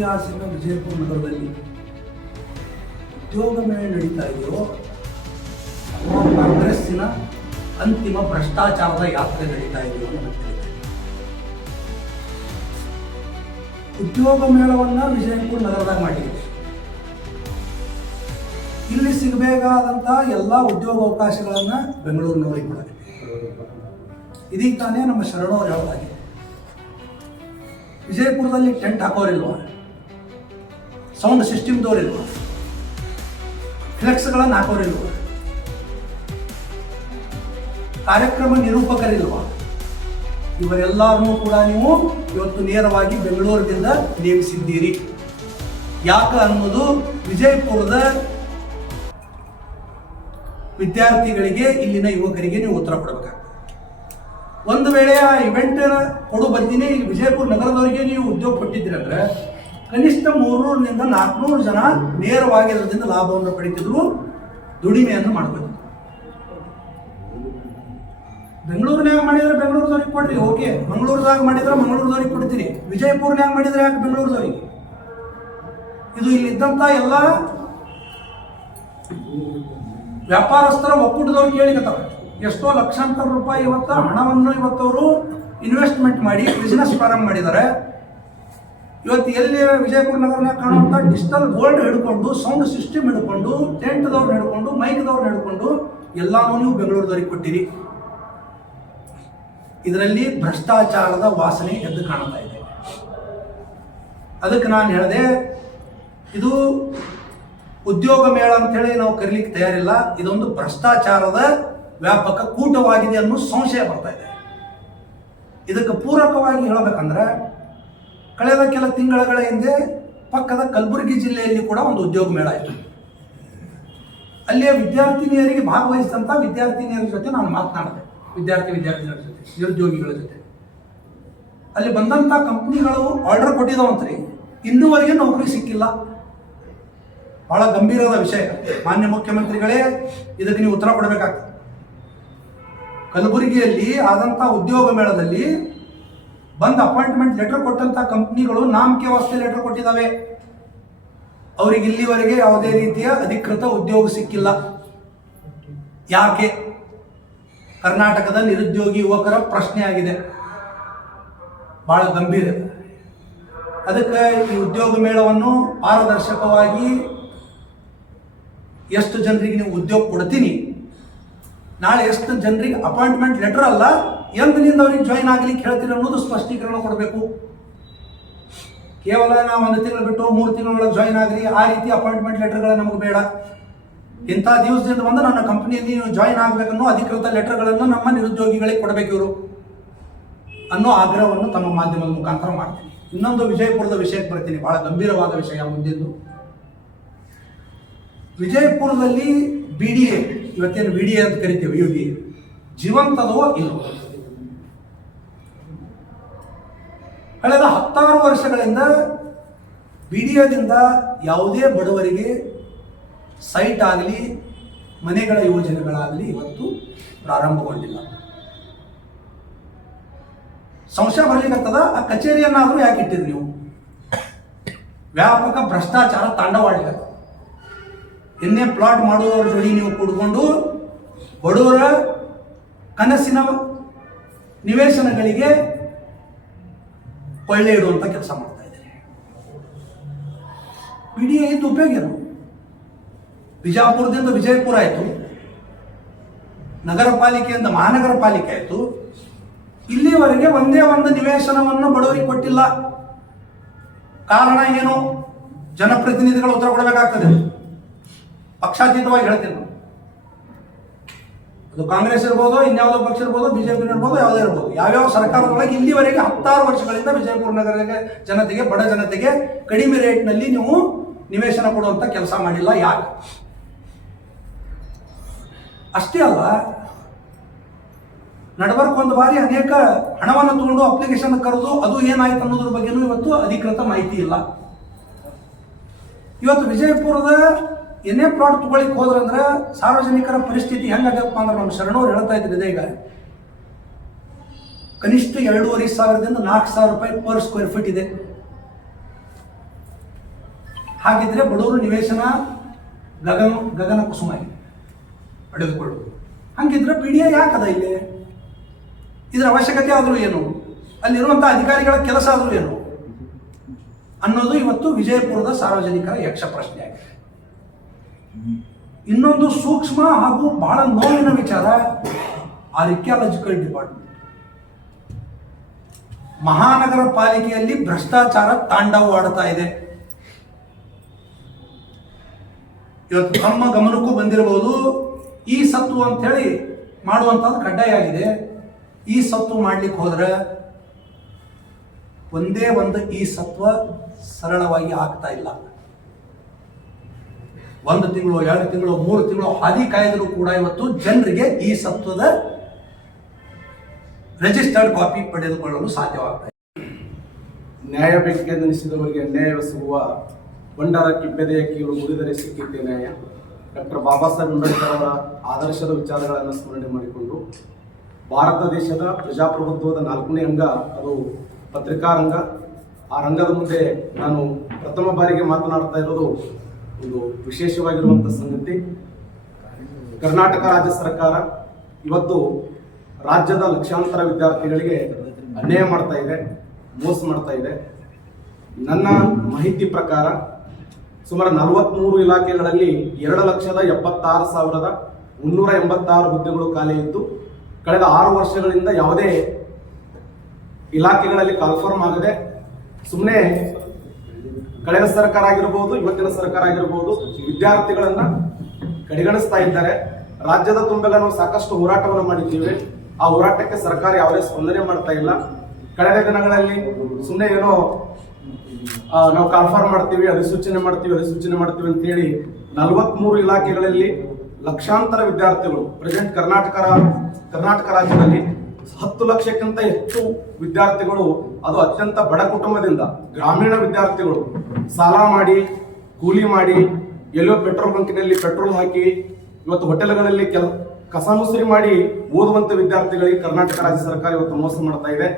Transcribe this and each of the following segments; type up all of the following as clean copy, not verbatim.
ಐತಿಹಾಸಿಕ ವಿಜಯಪುರ ನಗರದಲ್ಲಿ ಉದ್ಯೋಗ ಮೇಳ ನಡೀತಾ ಇದೆಯೋ ಅಥವಾ ಕಾಂಗ್ರೆಸ್ಸಿನ ಅಂತಿಮ ಭ್ರಷ್ಟಾಚಾರದ ಯಾತ್ರೆ ನಡೀತಾ ಇದೆಯೋ ಅಂತ ಉದ್ಯೋಗ ಮೇಳವನ್ನ ವಿಜಯಪುರ ನಗರದಾಗ ಮಾಡಿದೆ. ಇಲ್ಲಿ ಸಿಗಬೇಕಾದಂತ ಎಲ್ಲ ಉದ್ಯೋಗಾವಕಾಶಗಳನ್ನ ಬೆಂಗಳೂರಿನವರಿಗೆ ಕೊಡಬೇಕು. ಇದೀಗ ತಾನೇ ನಮ್ಮ ಶರಣವರು ಹೇಳೋದಾಗಿದೆ. ವಿಜಯಪುರದಲ್ಲಿ ಟೆಂಟ್ ಹಾಕೋರಿಲ್ವಾ, ಸೌಂಡ್ ಸಿಸ್ಟಮ್ದವ್ರಿಲ್ವಾ, ಫ್ಲೆಕ್ಸ್ಗಳನ್ನು ಹಾಕೋರಿಲ್ವಾ, ಕಾರ್ಯಕ್ರಮ ನಿರೂಪಕರಿಲ್ವಾ? ಇವರೆಲ್ಲರನ್ನೂ ಕೂಡ ನೀವು ಇವತ್ತು ನೇರವಾಗಿ ಬೆಂಗಳೂರಿನಿಂದ ನೇಮಿಸಿದ್ದೀರಿ. ಯಾಕೆ ಅನ್ನೋದು ವಿಜಯಪುರದ ವಿದ್ಯಾರ್ಥಿಗಳಿಗೆ, ಇಲ್ಲಿನ ಯುವಕರಿಗೆ ನೀವು ಉತ್ತರ ಕೊಡಬೇಕಾಗ್ತದೆ. ಒಂದು ವೇಳೆ ಆ ಇವೆಂಟ್ ಕೊಡು ಬಂದಿನೇ ಇಲ್ಲಿ ವಿಜಯಪುರ ನಗರದವರಿಗೆ ನೀವು ಉದ್ಯೋಗ ಕೊಟ್ಟಿದ್ದೀರಂದ್ರೆ ಕನಿಷ್ಠ 300 ರಿಂದ 400 ಜನ ನೇರವಾಗಿ ಅದರಿಂದ ಲಾಭವನ್ನು ಪಡಿತಿದ್ರು, ದುಡಿಮೆಯನ್ನು ಮಾಡಬೇಕು. ಬೆಂಗಳೂರಿನಾಗ ಮಾಡಿದ್ರೆ ಬೆಂಗಳೂರದವ್ರಿಗೆ ಕೊಡ್ರಿ, ಓಕೆ. ಮಂಗಳೂರದಾಗ ಮಾಡಿದ್ರೆ ಮಂಗಳೂರದವ್ರಿಗೆ ಕೊಡ್ತೀರಿ. ವಿಜಯಪುರನಾಗ ಮಾಡಿದ್ರೆ ಯಾಕೆ ಬೆಂಗಳೂರದವ್ರಿಗೆ? ಇದು ಇಲ್ಲಿದ್ದಂಥ ಎಲ್ಲ ವ್ಯಾಪಾರಸ್ಥರ ಒಕ್ಕೂಟದವ್ರು ಕೇಳಿಕತ್ತಾರೆ. ಎಷ್ಟೋ ಲಕ್ಷಾಂತರ ರೂಪಾಯಿ ಇವತ್ತು ಹಣವನ್ನು ಇವತ್ತವರು ಇನ್ವೆಸ್ಟ್ಮೆಂಟ್ ಮಾಡಿ ಬಿಸ್ನೆಸ್ ಪ್ರಾರಂಭ ಮಾಡಿದ್ದಾರೆ. ಇವತ್ತು ಎಲ್ಲಿ ವಿಜಯಪುರ ನಗರನಾಗ ಕಾಣುವಂಥ ಡಿಜಿಟಲ್ ಬೋರ್ಡ್ ಹಿಡ್ಕೊಂಡು, ಸೌಂಡ್ ಸಿಸ್ಟಮ್ ಹಿಡ್ಕೊಂಡು, ಟೆಂಟ್ದವ್ರು ಹಿಡ್ಕೊಂಡು, ಮೈಕ್ದವ್ರು ಹಿಡ್ಕೊಂಡು ಎಲ್ಲಾನು ನೀವು ಬೆಂಗಳೂರದವ್ರಿಗೆ ಕೊಟ್ಟಿರಿ. ಇದರಲ್ಲಿ ಭ್ರಷ್ಟಾಚಾರದ ವಾಸನೆ ಎದ್ದು ಕಾಣ್ತಾ ಇದೆ. ಅದಕ್ಕೆ ನಾನು ಹೇಳಿದೆ, ಇದು ಉದ್ಯೋಗ ಮೇಳ ಅಂತೇಳಿ ನಾವು ಕರೀಲಿಕ್ಕೆ ತಯಾರಿಲ್ಲ. ಇದೊಂದು ಭ್ರಷ್ಟಾಚಾರದ ವ್ಯಾಪಕ ಕೂಟವಾಗಿದೆ ಅನ್ನೋ ಸಂಶಯ ಬರ್ತಾ ಇದೆ. ಇದಕ್ಕೆ ಪೂರಕವಾಗಿ ಹೇಳಬೇಕಂದ್ರೆ ಕಳೆದ ಕೆಲ ತಿಂಗಳ ಹಿಂದೆ ಪಕ್ಕದ ಕಲಬುರಗಿ ಜಿಲ್ಲೆಯಲ್ಲಿ ಕೂಡ ಒಂದು ಉದ್ಯೋಗ ಮೇಳ ಆಯಿತು. ಅಲ್ಲಿಯ ವಿದ್ಯಾರ್ಥಿನಿಯರಿಗೆ ಭಾಗವಹಿಸಿದಂಥ ವಿದ್ಯಾರ್ಥಿನಿಯರ ಜೊತೆ ನಾನು ಮಾತನಾಡಿದೆ. ವಿದ್ಯಾರ್ಥಿನಿಯರ ಜೊತೆ, ನಿರುದ್ಯೋಗಿಗಳ ಜೊತೆ. ಅಲ್ಲಿ ಬಂದಂಥ ಕಂಪ್ನಿಗಳು ಆರ್ಡರ್ ಕೊಟ್ಟಿದ್ದಾವಂತ್ರಿ, ಇನ್ನೂವರೆಗೆ ನೌಕರಿ ಸಿಕ್ಕಿಲ್ಲ. ಬಹಳ ಗಂಭೀರದ ವಿಷಯ. ಮಾನ್ಯ ಮುಖ್ಯಮಂತ್ರಿಗಳೇ, ಇದಕ್ಕೆ ನೀವು ಉತ್ತರ ಕೊಡಬೇಕಾಗ್ತದೆ. ಕಲಬುರಗಿಯಲ್ಲಿ ಆದಂಥ ಉದ್ಯೋಗ ಮೇಳದಲ್ಲಿ ಬಂದು ಅಪಾಯಿಂಟ್ಮೆಂಟ್ ಲೆಟರ್ ಕೊಟ್ಟಂಥ ಕಂಪ್ನಿಗಳು ನಾಮಕೆ ವಾಸ್ತೆ ಲೆಟರ್ ಕೊಟ್ಟಿದ್ದಾವೆ. ಅವರಿಗೆ ಇಲ್ಲಿವರೆಗೆ ಯಾವುದೇ ರೀತಿಯ ಅಧಿಕೃತ ಉದ್ಯೋಗ ಸಿಕ್ಕಿಲ್ಲ. ಯಾಕೆ? ಕರ್ನಾಟಕದ ನಿರುದ್ಯೋಗಿ ಯುವಕರ ಪ್ರಶ್ನೆ ಆಗಿದೆ, ಬಹಳ ಗಂಭೀರ. ಅದಕ್ಕೆ ಈ ಉದ್ಯೋಗ ಮೇಳವನ್ನು ಪಾರದರ್ಶಕವಾಗಿ ಎಷ್ಟು ಜನರಿಗೆ ನೀವು ಉದ್ಯೋಗ ಕೊಡ್ತೀನಿ, ನಾಳೆ ಎಷ್ಟು ಜನರಿಗೆ ಅಪಾಯಿಂಟ್ಮೆಂಟ್ ಲೆಟರ್ ಅಲ್ಲ, ಎಂದಿನಿಂದ ಅವ್ರಿಗೆ ಜಾಯಿನ್ ಆಗ್ಲಿಕ್ಕೆ ಹೇಳ್ತೀರಿ ಅನ್ನೋದು ಸ್ಪಷ್ಟೀಕರಣ ಕೊಡಬೇಕು. ಕೇವಲ ನಾವು 1 ತಿಂಗಳು ಬಿಟ್ಟು 3 ತಿಂಗಳೊಳಗೆ ಜಾಯಿನ್ ಆಗ್ರಿ, ಆ ರೀತಿ ಅಪಾಯಿಂಟ್ಮೆಂಟ್ ಲೆಟರ್ಗಳು ನಮಗೆ ಬೇಡ. ಇಂಥ ದಿವಸದಿಂದ ಬಂದು ನನ್ನ ಕಂಪನಿಯಲ್ಲಿ ನೀವು ಜಾಯಿನ್ ಆಗಬೇಕನ್ನೋ ಅಧಿಕೃತ ಲೆಟರ್ಗಳನ್ನು ನಮ್ಮ ನಿರುದ್ಯೋಗಿಗಳಿಗೆ ಕೊಡಬೇಕು ಇವರು ಅನ್ನೋ ಆಗ್ರಹವನ್ನು ತಮ್ಮ ಮಾಧ್ಯಮದ ಮುಖಾಂತರ ಮಾಡ್ತೀನಿ. ಇನ್ನೊಂದು ವಿಜಯಪುರದ ವಿಷಯಕ್ಕೆ ಬರ್ತೀನಿ, ಬಹಳ ಗಂಭೀರವಾದ ವಿಷಯ ಮುಂದಿದ್ದು. ವಿಜಯಪುರದಲ್ಲಿ BDA, ಇವತ್ತೇನು BDA ಅಂತ ಕರಿತೀವಿ, UDA ಜೀವಂತದೋ ಇಲ್ಲವೋ? ಕಳೆದ 10 ವರ್ಷಗಳಿಂದ BDAದಿಂದ ಯಾವುದೇ ಬಡವರಿಗೆ ಸೈಟ್ ಆಗಲಿ, ಮನೆಗಳ ಯೋಜನೆಗಳಾಗಲಿ ಇವತ್ತು ಪ್ರಾರಂಭಗೊಂಡಿಲ್ಲ. ಸಂಶಯ ಬರ್ಲಿಕ್ಕತ್ತದ, ಆ ಕಚೇರಿಯನ್ನಾದರೂ ಯಾಕೆ ಇಟ್ಟಿದ್ರಿ ನೀವು? ವ್ಯಾಪಕ ಭ್ರಷ್ಟಾಚಾರ ತಾಂಡವಾಡಿದೆ. ಎನ್ನೇ ಪ್ಲಾಟ್ ಮಾಡುವವರ ಜೋಡಿ ನೀವು ಕೂಡಿಕೊಂಡು ಬಡವರ ಕನಸಿನ ನಿವೇಶನಗಳಿಗೆ ಕೊಳ್ಳೆ ಇಡುವಂಥ ಕೆಲಸ ಮಾಡ್ತಾ ಇದ್ದಾರೆ. BDA ಇದ್ದು ಉಪಯೋಗ ಏನು? ಬಿಜಾಪುರದಿಂದ ವಿಜಯಪುರ ಆಯಿತು, ನಗರ ಪಾಲಿಕೆಯಿಂದ ಮಹಾನಗರ ಪಾಲಿಕೆ ಆಯಿತು. ಇಲ್ಲಿವರೆಗೆ ಒಂದೇ ಒಂದು ನಿವೇಶನವನ್ನು ಬಡವರಿಗೆ ಕೊಟ್ಟಿಲ್ಲ. ಕಾರಣ ಏನು? ಜನಪ್ರತಿನಿಧಿಗಳು ಉತ್ತರ ಕೊಡಬೇಕಾಗ್ತದೆ. ಪಕ್ಷಾತೀತವಾಗಿ ಹೇಳ್ತೀನಿ ನಾನು. ಅದು ಕಾಂಗ್ರೆಸ್ ಇರ್ಬೋದು, ಇನ್ಯಾವುದೋ ಪಕ್ಷ ಇರ್ಬೋದು, BJP ಇರ್ಬೋದು, ಯಾವುದೇ ಇರ್ಬೋದು, ಯಾವ್ಯಾವ ಸರ್ಕಾರದೊಳಗೆ ಇಲ್ಲಿವರೆಗೆ 10 ವರ್ಷಗಳಿಂದ ವಿಜಯಪುರ ನಗರ ಜನತೆಗೆ, ಬಡ ಜನತೆಗೆ ಕಡಿಮೆ ರೇಟ್ನಲ್ಲಿ ನೀವು ನಿವೇಶನ ಕೊಡುವಂಥ ಕೆಲಸ ಮಾಡಿಲ್ಲ. ಯಾಕೆ? ಅಷ್ಟೇ ಅಲ್ಲ, ನಡಬರ್ಕೊಂದು ಬಾರಿ ಅನೇಕ ಹಣವನ್ನು ತಗೊಂಡು ಅಪ್ಲಿಕೇಶನ್ ಕರೆದು ಅದು ಏನಾಯ್ತು ಅನ್ನೋದ್ರ ಬಗ್ಗೆನೂ ಇವತ್ತು ಅಧಿಕೃತ ಮಾಹಿತಿ ಇಲ್ಲ. ಇವತ್ತು ವಿಜಯಪುರದ ಏನೇ ಪ್ಲಾಟ್ ತಗೊಳ್ಳಿಕ್ಕೆ ಹೋದ್ರಂದ್ರೆ ಸಾರ್ವಜನಿಕರ ಪರಿಸ್ಥಿತಿ ಹೆಂಗಾಗಪ್ಪ ಅಂದ್ರೆ, ನಮ್ಮ ಶರಣವರು ಹೇಳ್ತಾ ಇದ್ರು, ಈಗ ಕನಿಷ್ಠ 2,500 ದಿಂದ 4,000 ರೂಪಾಯಿ ಪರ್ ಸ್ಕ್ವೇರ್ ಫೀಟ್ ಇದೆ. ಹಾಗಿದ್ರೆ ಬಡವರು ನಿವೇಶನ ಗಗನ ಕುಸುಮ ಪಡೆದುಕೊಳ್ಳುವುದು. ಹಂಗಿದ್ರೆ PDA ಯಾಕದ ಇಲ್ಲಿ? ಇದರ ಅವಶ್ಯಕತೆ ಆದರೂ ಏನು? ಅಲ್ಲಿರುವಂಥ ಅಧಿಕಾರಿಗಳ ಕೆಲಸ ಆದರೂ ಏನು ಅನ್ನೋದು ಇವತ್ತು ವಿಜಯಪುರದ ಸಾರ್ವಜನಿಕರ ಯಕ್ಷ ಪ್ರಶ್ನೆ ಆಗಿದೆ. ಇನ್ನೊಂದು ಸೂಕ್ಷ್ಮ ಹಾಗೂ ಬಹಳ ನೋವಿನ ವಿಚಾರ, ಆರ್ಕಿಯಾಲಜಿಕಲ್ ಡಿಪಾರ್ಟ್ಮೆಂಟ್. ಮಹಾನಗರ ಪಾಲಿಕೆಯಲ್ಲಿ ಭ್ರಷ್ಟಾಚಾರ ತಾಂಡವವಾಡ್ತಾ ಇದೆ. ಇವತ್ತು ತಮ್ಮ ಗಮನಕ್ಕೂ ಬಂದಿರಬಹುದು, ಈ ಸತ್ತು ಅಂತ ಹೇಳಿ ಮಾಡುವಂಥದ್ದು ಕಡ್ಡಾಯ ಆಗಿದೆ. ಈ ಸತ್ತು ಮಾಡ್ಲಿಕ್ಕೆ ಹೋದ್ರೆ ಒಂದೇ ಒಂದು ಈ ಸತ್ವ ಸರಳವಾಗಿ ಆಗ್ತಾ ಇಲ್ಲ. 1 ತಿಂಗಳು 2 ತಿಂಗಳು 3 ತಿಂಗಳು ಹಾದಿ ಕಾಯ್ದರೂ ಕೂಡ ಇವತ್ತು ಜನರಿಗೆ ಈ ಸತ್ವದ ರಿಜಿಸ್ಟರ್ಡ್ ಕಾಪಿ ಪಡೆದುಕೊಳ್ಳಲು ಸಾಧ್ಯವಾಗ್ತಾ ಇದೆ. ನ್ಯಾಯ ಬೇಕೆಂದೆನಿಸಿದವರಿಗೆ ನ್ಯಾಯವೆಸಗುವ ಬಂಡಾರ ಕಿಬ್ಬೆದೆಯ ಕೀಳು ಮುರಿದರೆ ಸಿಕ್ಕಿದ್ದೆ ನ್ಯಾಯ. ಡಾಕ್ಟರ್ ಬಾಬಾ ಸಾಹೇಬ್ ಅಂಬೇಡ್ಕರ್ ಅವರ ಆದರ್ಶದ ವಿಚಾರಗಳನ್ನು ಸ್ಮರಣೆ ಮಾಡಿಕೊಂಡು ಭಾರತ ದೇಶದ ಪ್ರಜಾಪ್ರಭುತ್ವದ 4ನೇ ಅಂಗ ಅದು ಪತ್ರಿಕಾ ರಂಗ. ಆ ರಂಗದ ಮುಂದೆ ನಾನು ಪ್ರಥಮ ಬಾರಿಗೆ ಮಾತನಾಡ್ತಾ ಇರೋದು ಒಂದು ವಿಶೇಷವಾಗಿರುವಂಥ ಸಂಗತಿ. ಕರ್ನಾಟಕ ರಾಜ್ಯ ಸರ್ಕಾರ ಇವತ್ತು ರಾಜ್ಯದ ಲಕ್ಷಾಂತರ ವಿದ್ಯಾರ್ಥಿಗಳಿಗೆ ಅನ್ಯಾಯ ಮಾಡ್ತಾ ಇದೆ, ಮೋಸ ಮಾಡ್ತಾ ಇದೆ. ನನ್ನ ಮಾಹಿತಿ ಪ್ರಕಾರ ಸುಮಾರು 43 ಇಲಾಖೆಗಳಲ್ಲಿ 2,76,386 ಹುದ್ದೆಗಳು ಖಾಲಿ ಇದ್ದು, ಕಳೆದ 6 ವರ್ಷಗಳಿಂದ ಯಾವುದೇ ಇಲಾಖೆಗಳಲ್ಲಿ ಕಾಲ್ಫಾರ್ಮ್ ಆಗದೆ ಸುಮ್ಮನೆ ಕಳೆದ ಸರ್ಕಾರ ಆಗಿರ್ಬೋದು, ಇವತ್ತಿನ ಸರ್ಕಾರ ಆಗಿರ್ಬೋದು, ವಿದ್ಯಾರ್ಥಿಗಳನ್ನ ಕಡೆಗಣಿಸ್ತಾ ಇದ್ದಾರೆ. ರಾಜ್ಯದ ತುಂಬೆಲ್ಲ ನಾವು ಸಾಕಷ್ಟು ಹೋರಾಟವನ್ನು ಮಾಡಿದ್ದೀವಿ. ಆ ಹೋರಾಟಕ್ಕೆ ಸರ್ಕಾರ ಯಾವುದೇ ಸ್ಪಂದನೆ ಮಾಡ್ತಾ ಇಲ್ಲ. ಕಳೆದ ದಿನಗಳಲ್ಲಿ ಸುಮ್ಮನೆ ಏನೋ ನಾವು ಕಾಲ್ಫಾರ್ಮ್ ಮಾಡ್ತೀವಿ, ಅಧಿಸೂಚನೆ ಮಾಡ್ತೀವಿ ಅಂತ ಹೇಳಿ 43 ಇಲಾಖೆಗಳಲ್ಲಿ ಲಕ್ಷಾಂತರ ವಿದ್ಯಾರ್ಥಿಗಳು ಪ್ರೆಸೆಂಟ್ ಕರ್ನಾಟಕ ರಾಜ್ಯದಲ್ಲಿ 10 ಲಕ್ಷಕ್ಕಿಂತ ಹೆಚ್ಚು ವಿದ್ಯಾರ್ಥಿಗಳು, ಅದು ಅತ್ಯಂತ ಬಡ ಕುಟುಂಬದಿಂದ ಗ್ರಾಮೀಣ ವಿದ್ಯಾರ್ಥಿಗಳು ಸಾಲ ಮಾಡಿ, ಕೂಲಿ ಮಾಡಿ, ಎಲ್ಲೋ ಪೆಟ್ರೋಲ್ ಬಂಕಿನಲ್ಲಿ ಪೆಟ್ರೋಲ್ ಹಾಕಿ, ಇವತ್ತು ಹೋಟೆಲ್ಗಳಲ್ಲಿ ಕಸಮುಸರಿ ಮಾಡಿ ಓದುವಂತ ವಿದ್ಯಾರ್ಥಿಗಳಿಗೆ ಕರ್ನಾಟಕ ರಾಜ್ಯ ಸರ್ಕಾರ ಇವತ್ತು ಮೋಸ ಮಾಡ್ತಾ ಇದೆ.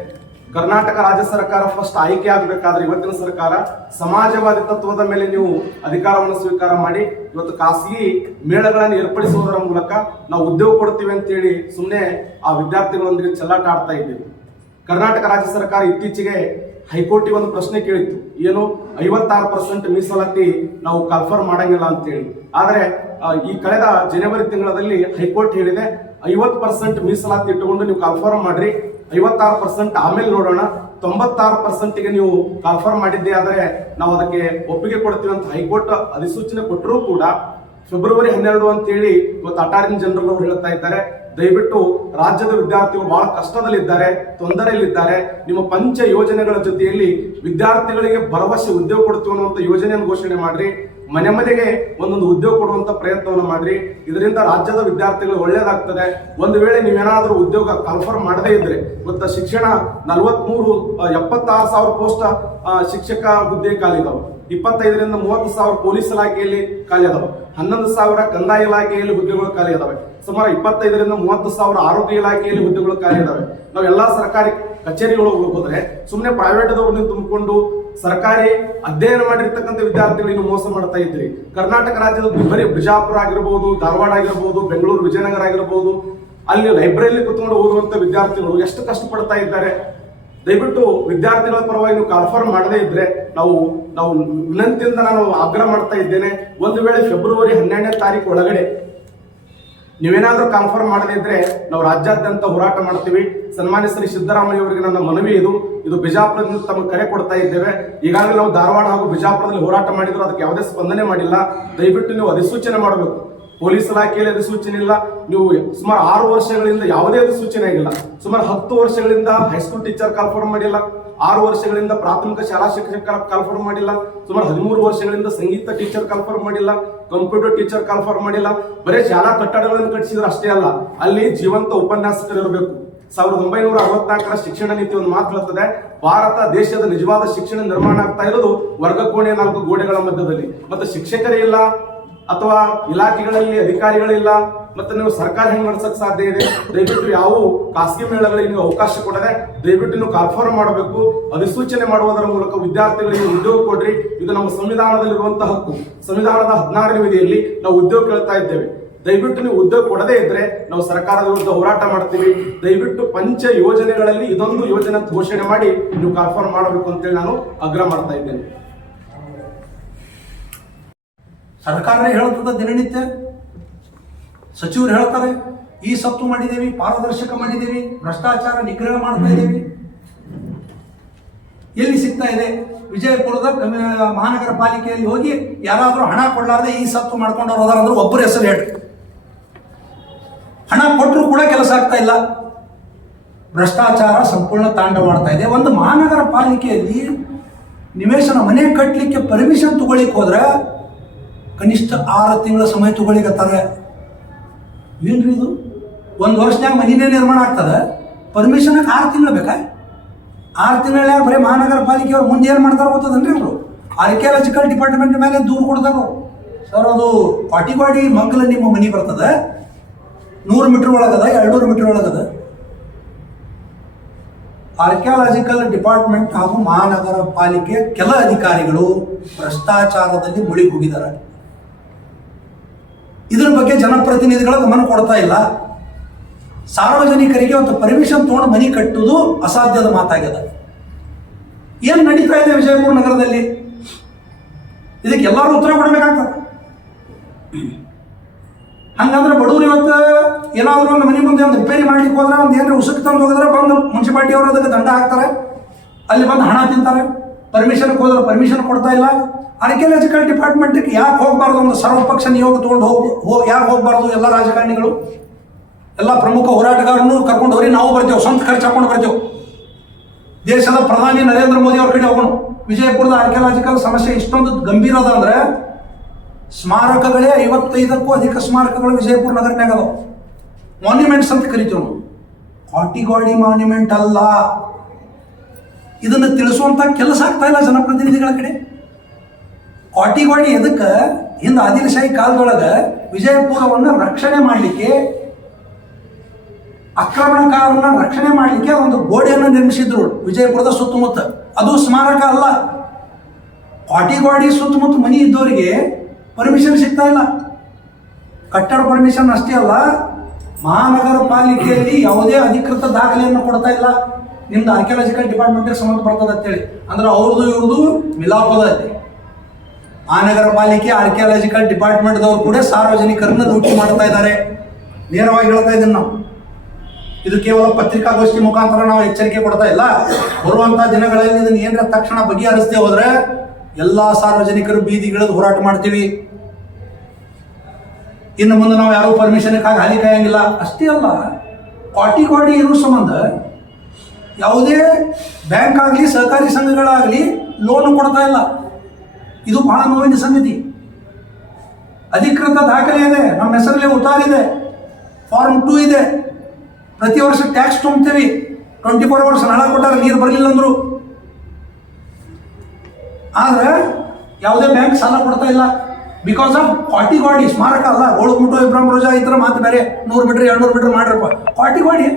ಕರ್ನಾಟಕ ರಾಜ್ಯ ಸರ್ಕಾರ ಫಸ್ಟ್ ಆಯ್ಕೆ ಆಗಬೇಕಾದ್ರೆ ಇವತ್ತಿನ ಸರ್ಕಾರ ಸಮಾಜವಾದಿ ತತ್ವದ ಮೇಲೆ ನೀವು ಅಧಿಕಾರವನ್ನು ಸ್ವೀಕಾರ ಮಾಡಿ ಇವತ್ತು ಖಾಸಗಿ ಮೇಳಗಳನ್ನು ಏರ್ಪಡಿಸುವುದರ ಮೂಲಕ ನಾವು ಉದ್ಯೋಗ ಕೊಡ್ತೀವಿ ಅಂತೇಳಿ ಸುಮ್ಮನೆ ಆ ವಿದ್ಯಾರ್ಥಿಗಳೊಂದಿಗೆ ಚೆಲ್ಲಾಟ ಆಡ್ತಾ ಇದ್ದೀವಿ. ಕರ್ನಾಟಕ ರಾಜ್ಯ ಸರ್ಕಾರ ಇತ್ತೀಚೆಗೆ ಹೈಕೋರ್ಟಿಗೆ ಒಂದು ಪ್ರಶ್ನೆ ಕೇಳಿತ್ತು, ಏನು 56% ಮೀಸಲಾತಿ ನಾವು ಕಾಲ್ಫಾರ್ಮ್ ಮಾಡಂಗಿಲ್ಲ ಅಂತೇಳಿ. ಆದರೆ ಈ ಕಳೆದ ಜನವರಿ ತಿಂಗಳಲ್ಲಿ ಹೈಕೋರ್ಟ್ ಹೇಳಿದೆ 50% ಮೀಸಲಾತಿ ಇಟ್ಟುಕೊಂಡು ನೀವು ಕಾಲ್ಫಾರ್ಮ್ ಮಾಡ್ರಿ, 56% ಆಮೇಲೆ ನೋಡೋಣ, 96%ಗೆ ನೀವು ಕಾಲ್ಫಾರ್ಮ್ ಮಾಡಿದ್ದೆ ಆದರೆ ನಾವು ಅದಕ್ಕೆ ಒಪ್ಪಿಗೆ ಕೊಡ್ತೀವಿ ಅಂತ ಹೈಕೋರ್ಟ್ ಅಧಿಸೂಚನೆ ಕೊಟ್ಟರೂ ಕೂಡ ಫೆಬ್ರವರಿ 12 ಅಂತೇಳಿ ಇವತ್ತು ಅಟಾರ್ನಿ ಜನರಲ್ ಹೇಳ್ತಾ ಇದ್ದಾರೆ. ದಯವಿಟ್ಟು ರಾಜ್ಯದ ವಿದ್ಯಾರ್ಥಿಗಳು ಬಹಳ ಕಷ್ಟದಲ್ಲಿದ್ದಾರೆ, ತೊಂದರೆಯಲ್ಲಿದ್ದಾರೆ. ನಿಮ್ಮ ಪಂಚ ಯೋಜನೆಗಳ ಜೊತೆಯಲ್ಲಿ ವಿದ್ಯಾರ್ಥಿಗಳಿಗೆ ಭರವಸೆ ಉದ್ಯೋಗ ಕೊಡ್ತೀವಿ ಅನ್ನುವಂಥ ಯೋಜನೆಯನ್ನು ಘೋಷಣೆ ಮಾಡ್ರಿ, ಮನೆ ಮನೆಗೆ ಒಂದೊಂದು ಉದ್ಯೋಗ ಕೊಡುವಂತ ಪ್ರಯತ್ನವನ್ನು ಮಾಡ್ರಿ. ಇದರಿಂದ ರಾಜ್ಯದ ವಿದ್ಯಾರ್ಥಿಗಳು ಒಳ್ಳೇದಾಗ್ತದೆ. ಒಂದು ವೇಳೆ ನೀವೇನಾದ್ರೂ ಉದ್ಯೋಗ ಕನ್ಫರ್ಮ್ ಮಾಡದೇ ಇದ್ರೆ ಇವತ್ತು ಶಿಕ್ಷಣ 76,000 ಪೋಸ್ಟ್ ಶಿಕ್ಷಕ ಹುದ್ದೆ ಖಾಲಿ ಇದಾವೆ, 25ರಿಂದ 30,000 ಪೊಲೀಸ್ ಇಲಾಖೆಯಲ್ಲಿ ಖಾಲಿ ಅದಾವೆ, 11,000 ಕಂದಾಯ ಇಲಾಖೆಯಲ್ಲಿ ಹುದ್ದೆಗಳು ಖಾಲಿ ಇದಾವೆ, ಸುಮಾರು 25ರಿಂದ 30,000 ಆರೋಗ್ಯ ಇಲಾಖೆಯಲ್ಲಿ ಹುದ್ದೆಗಳು ಖಾಲಿ ಇದಾವೆ. ನಾವೆಲ್ಲಾ ಸರ್ಕಾರಿ ಕಚೇರಿಗಳು ಹೋದ್ರೆ ಸುಮ್ಮನೆ ಪ್ರೈವೇಟ್ದವ್ರನ್ನ ತುಂಬಿಕೊಂಡು ಸರ್ಕಾರಿ ಅಧ್ಯಯನ ಮಾಡಿರ್ತಕ್ಕಂಥ ವಿದ್ಯಾರ್ಥಿಗಳಿಗೆ ಮೋಸ ಮಾಡ್ತಾ ಇದ್ರಿ. ಕರ್ನಾಟಕ ರಾಜ್ಯದ ಬರೀ ಬಿಜಾಪುರ ಆಗಿರ್ಬೋದು, ಧಾರವಾಡ ಆಗಿರ್ಬೋದು, ಬೆಂಗಳೂರು ವಿಜಯನಗರ ಆಗಿರ್ಬೋದು, ಅಲ್ಲಿ ಲೈಬ್ರರಿಯಲ್ಲಿ ಕುತ್ಕೊಂಡು ಓದುವಂತ ವಿದ್ಯಾರ್ಥಿಗಳು ಎಷ್ಟು ಕಷ್ಟಪಡ್ತಾ ಇದ್ದಾರೆ. ದಯವಿಟ್ಟು ವಿದ್ಯಾರ್ಥಿಗಳ ಪರವಾಗಿ ನೀವು ಕಾನ್ಫರ್ಮ್ ಮಾಡದೇ ಇದ್ರೆ ನಾವು ವಿನಂತಿಯಿಂದ ನಾನು ಆಗ್ರಹ ಮಾಡ್ತಾ ಇದ್ದೇನೆ, ಒಂದು ವೇಳೆ ಫೆಬ್ರವರಿ 12ನೇ ತಾರೀಕು ಒಳಗಡೆ ನೀವೇನಾದ್ರೂ ಕಾನ್ಫರ್ಮ್ ಮಾಡದೇ ಇದ್ರೆ ನಾವು ರಾಜ್ಯಾದ್ಯಂತ ಹೋರಾಟ ಮಾಡ್ತೀವಿ. ಸನ್ಮಾನ್ಯ ಶ್ರೀ ಸಿದ್ದರಾಮಯ್ಯ ಅವರಿಗೆ ನನ್ನ ಮನವಿ ಇದು ಬಿಜಾಪುರದಿಂದ ತಮಗೆ ಕರೆ ಕೊಡ್ತಾ ಇದ್ದೇವೆ. ಈಗಾಗಲೇ ನಾವು ಧಾರವಾಡ ಹಾಗೂ ಬಿಜಾಪುರದಲ್ಲಿ ಹೋರಾಟ ಮಾಡಿದ್ರು, ಅದಕ್ಕೆ ಯಾವುದೇ ಸ್ಪಂದನೆ ಮಾಡಿಲ್ಲ. ದಯವಿಟ್ಟು ನೀವು ಅಧಿಸೂಚನೆ ಮಾಡಬೇಕು. ಪೊಲೀಸ್ ಇಲಾಖೆಯಲ್ಲಿ ಅಧಿಸೂಚನೆ ಇಲ್ಲ. ನೀವು ಸುಮಾರು 6 ವರ್ಷಗಳಿಂದ ಯಾವುದೇ ಅಧಿಸೂಚನೆ ಆಗಿಲ್ಲ. ಸುಮಾರು 10 ವರ್ಷಗಳಿಂದ ಹೈಸ್ಕೂಲ್ ಟೀಚರ್ ಕಾಲ್ಫಾರ್ಮ್ ಮಾಡಿಲ್ಲ, 6 ವರ್ಷಗಳಿಂದ ಪ್ರಾಥಮಿಕ ಶಾಲಾ ಶಿಕ್ಷಕ ಕಾಲ್ಫಾರ್ಮ್ ಮಾಡಿಲ್ಲ, ಸುಮಾರು 13 ವರ್ಷಗಳಿಂದ ಸಂಗೀತ ಟೀಚರ್ ಕಾಲ್ಫಾರ್ಮ್ ಮಾಡಿಲ್ಲ, ಕಂಪ್ಯೂಟರ್ ಟೀಚರ್ ಕಾಲ್ಫಾರ್ಮ್ ಮಾಡಿಲ್ಲ. ಬರೀ ಶಾಲಾ ಕಟ್ಟಡಗಳನ್ನು ಕಟ್ಟಿಸಿದ್ರೆ ಅಷ್ಟೇ ಅಲ್ಲ, ಅಲ್ಲಿ ಜೀವಂತ ಉಪನ್ಯಾಸಕರು ಇರಬೇಕು. 1964ರ ಶಿಕ್ಷಣ ನೀತಿ ಒಂದು ಮಾತು ಹೇಳ್ತದೆ, ಭಾರತ ದೇಶದ ನಿಜವಾದ ಶಿಕ್ಷಣ ನಿರ್ಮಾಣ ಆಗ್ತಾ ಇರೋದು ವರ್ಗ ಕೋಣೆ 4 ಗೋಡೆಗಳ ಮಧ್ಯದಲ್ಲಿ. ಮತ್ತೆ ಶಿಕ್ಷಕರೇ ಇಲ್ಲ, ಅಥವಾ ಇಲಾಖೆಗಳಲ್ಲಿ ಅಧಿಕಾರಿಗಳಿಲ್ಲ, ಮತ್ತೆ ನೀವು ಸರ್ಕಾರ ಹೆಂಗ್ ನಡೆಸಕ್ ಸಾಧ್ಯ ಇದೆ? ದಯವಿಟ್ಟು ಯಾವ ಖಾಸಗಿ ಮೇಳಗಳಿಗೆ ನೀವು ಅವಕಾಶ ಕೊಡದೆ ದಯವಿಟ್ಟು ನೀವು ಕಾಲ್ಫಾರ್ಮ್ ಮಾಡಬೇಕು. ಅಧಿಸೂಚನೆ ಮಾಡುವುದರ ಮೂಲಕ ವಿದ್ಯಾರ್ಥಿಗಳಿಗೆ ಉದ್ಯೋಗ ಕೊಡ್ರಿ. ಇದು ನಮ್ಮ ಸಂವಿಧಾನದಲ್ಲಿರುವಂತಹ ಹಕ್ಕು. ಸಂವಿಧಾನದ 16ನೇ ವಿಧಿಯಲ್ಲಿ ನಾವು ಉದ್ಯೋಗ ಕೇಳ್ತಾ ಇದ್ದೇವೆ. ದಯವಿಟ್ಟು ನೀವು ಉದ್ಯೋಗ ಕೊಡದೇ ಇದ್ರೆ ನಾವು ಸರ್ಕಾರದ ವಿರುದ್ಧ ಹೋರಾಟ ಮಾಡ್ತೀವಿ. ದಯವಿಟ್ಟು ಪಂಚ ಯೋಜನೆಗಳಲ್ಲಿ ಇದೊಂದು ಯೋಜನೆ ಅಂತ ಘೋಷಣೆ ಮಾಡಿ ನೀವು ಕಾಲ್ಫಾರ್ಮ್ ಮಾಡಬೇಕು ಅಂತೇಳಿ ನಾನು ಆಗ್ರಹ ಮಾಡ್ತಾ ಇದ್ದೇನೆ. ಸರ್ಕಾರನೇ ಹೇಳ್ತದ ದಿನನಿತ್ಯ, ಸಚಿವರು ಹೇಳ್ತಾರೆ ಈ ಸತ್ತು ಮಾಡಿದ್ದೇವೆ, ಪಾರದರ್ಶಕ ಮಾಡಿದ್ದೇವೆ, ಭ್ರಷ್ಟಾಚಾರ ನಿಗ್ರಹ ಮಾಡ್ತಾ ಇದ್ದೇವೆ. ಎಲ್ಲಿ ಸಿಗ್ತಾ ಇದೆ? ವಿಜಯಪುರದ ಮಹಾನಗರ ಪಾಲಿಕೆಯಲ್ಲಿ ಹೋಗಿ ಯಾರಾದರೂ ಹಣ ಕೊಡಲಾರ್ದೆ ಈ ಸತ್ತು ಮಾಡ್ಕೊಂಡು ಹೋದಾರಂದ್ರೆ ಒಬ್ಬರ ಹೆಸರು ಹೇಳಿ. ಹಣ ಕೊಟ್ಟರು ಕೂಡ ಕೆಲಸ ಆಗ್ತಾ ಇಲ್ಲ. ಭ್ರಷ್ಟಾಚಾರ ಸಂಪೂರ್ಣ ತಾಂಡವಾಡ್ತಾ ಇದೆ. ಒಂದು ಮಹಾನಗರ ಪಾಲಿಕೆಯಲ್ಲಿ ನಿವೇಶನ ಮನೆ ಕಟ್ಟಲಿಕ್ಕೆ ಪರ್ಮಿಷನ್ ತಗೊಳ್ಳಿಕ್ಕೆ ಹೋದ್ರೆ ಕನಿಷ್ಠ 6 ತಿಂಗಳ ಸಮಯ ತಗೊಳ್ಳಿಕತ್ತಾರೆ. ಏನ್ರಿ ಇದು? 1 ವರ್ಷದಾಗ ಮನಿನೇ ನಿರ್ಮಾಣ ಆಗ್ತದೆ, ಪರ್ಮಿಷನ್ 6 ತಿಂಗಳು ಬೇಕಾ? 6 ತಿಂಗಳ ಬರೀ ಮಹಾನಗರ ಪಾಲಿಕೆಯವ್ರು ಮುಂದೆ ಏನು ಮಾಡ್ತಾರೆ ಗೊತ್ತದನ್ರಿ? ಅವರು ಆರ್ಕಿಯಾಲಜಿಕಲ್ ಡಿಪಾರ್ಟ್ಮೆಂಟ್ ಮೇಲೆ ದೂರು ಕೊಡ್ತಾರೆ. ಸರ್, ಅದು ಪಾಟಿವಾಡಿ ಮಗ್ಗಲ ನಿಮ್ಮ ಮನೆ ಬರ್ತದೆ, 100 ಮೀಟರ್ ಒಳಗದ, 200 ಮೀಟರ್ ಒಳಗದ. ಆರ್ಕಿಯಾಲಜಿಕಲ್ ಡಿಪಾರ್ಟ್ಮೆಂಟ್ ಹಾಗೂ ಮಹಾನಗರ ಪಾಲಿಕೆ ಕೆಲ ಅಧಿಕಾರಿಗಳು ಭ್ರಷ್ಟಾಚಾರದಲ್ಲಿ ಮುಳುಗಿ ಹೋಗಿದ್ದಾರೆ. ಇದರ ಬಗ್ಗೆ ಜನಪ್ರತಿನಿಧಿಗಳ ಗಮನ ಕೊಡ್ತಾ ಇಲ್ಲ. ಸಾರ್ವಜನಿಕರಿಗೆ ಒಂದು ಪರ್ಮಿಷನ್ ತಗೊಂಡು ಮನೆ ಕಟ್ಟುವುದು ಅಸಾಧ್ಯದ ಮಾತಾಗಿದೆ. ಏನು ನಡೀತಾ ಇದೆ ವಿಜಯಪುರ ನಗರದಲ್ಲಿ? ಇದಕ್ಕೆ ಎಲ್ಲರೂ ಉತ್ತರ ಕೊಡಬೇಕಾಗ್ತದೆ. ಹಂಗಂದ್ರೆ ಬಡವರು ಇವತ್ತು ಏನಾದರೂ ಒಂದು ಮನೆ ಮುಂದೆ ಒಂದು ರಿಪೇರಿ ಮಾಡ್ಲಿಕ್ಕೆ ಹೋದ್ರೆ, ಒಂದು ಏನಾದ್ರು ಉಸುಕ್ ತಂದು ಹೋಗಿದ್ರೆ ಬಂದು ಮುನ್ಸಿಪಾಲಿಟಿ ಅವರು ಅದಕ್ಕೆ ದಂಡ ಹಾಕ್ತಾರೆ, ಅಲ್ಲಿ ಬಂದು ಹಣ ತಿಂತಾರೆ. ಪರ್ಮಿಷನ್ಗೆ ಹೋದ್ರೆ ಪರ್ಮಿಷನ್ ಕೊಡ್ತಾ ಇಲ್ಲ. ಆರ್ಕಿಯಾಲಜಿಕಲ್ ಡಿಪಾರ್ಟ್ಮೆಂಟ್ಗೆ ಯಾಕೆ ಹೋಗಬಾರ್ದು? ಒಂದು ಸರ್ವಪಕ್ಷ ನಿಯೋಗ ತೊಗೊಂಡು ಯಾಕೆ ಹೋಗಬಾರ್ದು? ಎಲ್ಲ ರಾಜಕಾರಣಿಗಳು, ಎಲ್ಲ ಪ್ರಮುಖ ಹೋರಾಟಗಾರನ್ನು ಕರ್ಕೊಂಡು ಹೋಗಿ ನಾವು ಬರ್ತೇವೆ, ಸ್ವಂತ ಖರ್ಚು ಹಾಕೊಂಡು ಬರ್ತೇವೆ. ದೇಶದ ಪ್ರಧಾನಿ ನರೇಂದ್ರ ಮೋದಿ ಅವ್ರ ಕಡೆ ಹೋಗೋಣ. ವಿಜಯಪುರದ ಆರ್ಕಿಯಾಲಜಿಕಲ್ ಸಮಸ್ಯೆ ಇಷ್ಟೊಂದು ಗಂಭೀರ ಅದ ಅಂದ್ರೆ ಸ್ಮಾರಕಗಳೇ 55ಕ್ಕೂ ಅಧಿಕ ಸ್ಮಾರಕಗಳು ವಿಜಯಪುರ ನಗರನಾಗ ಅದಾವ. ಮಾನ್ಯುಮೆಂಟ್ಸ್ ಅಂತ ಕರಿತೀವಿ ನಾವು. ಕಾಟಿಗೋಡಿ ಮಾನ್ಯುಮೆಂಟ್ ಅಲ್ಲ. ಇದನ್ನು ತಿಳಿಸುವಂತ ಕೆಲಸ ಆಗ್ತಾ ಇಲ್ಲ ಜನಪ್ರತಿನಿಧಿಗಳ ಕಡೆ. ಕಾಟಿಗೋಡಿ ಎದಕ್ಕೆ? ಹಿಂದೆ ಆದಿಲಶಾಹಿ ಕಾಲದೊಳಗೆ ವಿಜಯಪುರವನ್ನು ರಕ್ಷಣೆ ಮಾಡಲಿಕ್ಕೆ, ಆಕ್ರಮಣಕಾರರನ್ನ ರಕ್ಷಣೆ ಮಾಡಲಿಕ್ಕೆ ಒಂದು ಗೋಡೆಯನ್ನು ನಿರ್ಮಿಸಿದ್ರು ವಿಜಯಪುರದ ಸುತ್ತಮುತ್ತ. ಅದು ಸ್ಮಾರಕ ಅಲ್ಲ. ಕಾಟಿಗೋಡಿ ಸುತ್ತಮುತ್ತ ಮನೆ ಇದ್ದವರಿಗೆ ಪರ್ಮಿಷನ್ ಸಿಗ್ತಾ ಇಲ್ಲ. ಕಟ್ಟಡ ಪರ್ಮಿಷನ್ ಅಷ್ಟೇ ಅಲ್ಲ, ಮಹಾನಗರ ಪಾಲಿಕೆಯಲ್ಲಿ ಯಾವುದೇ ಅಧಿಕೃತ ದಾಖಲೆಯನ್ನು ಕೊಡ್ತಾ ಇಲ್ಲ. ನಿಮ್ದು ಆರ್ಕಿಯಾಲಜಿಕಲ್ ಡಿಪಾರ್ಟ್ಮೆಂಟ್ಗೆ ಸಂಬಂಧ ಬರ್ತದೆ ಅಂತೇಳಿ. ಅಂದ್ರೆ ಅವ್ರದ್ದು ಇವ್ರದ್ದು ಮಿಲಾಪದ ಅಲ್ಲಿ. ಮಹಾನಗರ ಪಾಲಿಕೆ ಆರ್ಕಿಯಾಲಜಿಕಲ್ ಡಿಪಾರ್ಟ್ಮೆಂಟ್ದವ್ರು ಕೂಡ ಸಾರ್ವಜನಿಕರನ್ನ ಲೂಟಿ ಮಾಡ್ತಾ ಇದ್ದಾರೆ. ನೇರವಾಗಿ ಹೇಳ್ತಾ ಇದ್ದೀನಿ ನಾವು. ಇದು ಕೇವಲ ಪತ್ರಿಕಾಗೋಷ್ಠಿ ಮುಖಾಂತರ ನಾವು ಎಚ್ಚರಿಕೆ ಕೊಡ್ತಾ ಇಲ್ಲ. ಬರುವಂತ ದಿನಗಳಲ್ಲಿ ಇದನ್ನ ಏನಾರ ತಕ್ಷಣ ಬಗೆಹರಿಸದೆ ಹೋದ್ರೆ ಎಲ್ಲಾ ಸಾರ್ವಜನಿಕರು ಬೀದಿಗಿಳಿದು ಹೋರಾಟ ಮಾಡ್ತೀವಿ. ಇನ್ನು ಮುಂದೆ ನಾವು ಯಾರು ಪರ್ಮಿಷನ್ ಹಾಲಿ ಕಾಯಂಗಿಲ್ಲ. ಅಷ್ಟೇ ಅಲ್ಲ, ಕಾಟಿಗೋಡಿ ಇರೋ ಸಂಬಂಧ ಯಾವುದೇ ಬ್ಯಾಂಕ್ ಆಗಲಿ ಸಹಕಾರಿ ಸಂಘಗಳಾಗಲಿ ಲೋನ್ ಕೊಡ್ತಾ ಇಲ್ಲ. ಇದು ಬಹಳ ನೋವಿನ ಸಂಗತಿ. ಅಧಿಕೃತ ದಾಖಲೆ ಇದೆ, ನಮ್ಮ ಹೆಸರಲ್ಲಿ ಉತ್ತಾರಿದೆ, ಫಾರ್ಮ್ 2 ಇದೆ. ಪ್ರತಿ ವರ್ಷ ಟ್ಯಾಕ್ಸ್ ತುಂಬ್ತೀವಿ. 24 ವರ್ಷ ನಳ ಕೊಟ್ಟಾರ, ನೀರು ಬರಲಿಲ್ಲ ಅಂದ್ರು. ಆದ್ರೆ ಯಾವುದೇ ಬ್ಯಾಂಕ್ ಸಾಲ ಕೊಡ್ತಾ ಇಲ್ಲ. ಬಿಕಾಸ್ ಆಫ್ ಕಾಟಿಗೋಡಿ ಸ್ಮಾರಕ ಅಲ್ಲ. ಗೋಳಗುಂಟು ಇಬ್ರಾಹಿಂ ರೋಜಾ ಇತರ ಮಾತು ಬೇರೆ. 100 ಮೀಟರ್ 200 ಮೀಟರ್ ಮಾಡ್ರಪ್ಪ. ಕಾಟಿಗೋಡಿ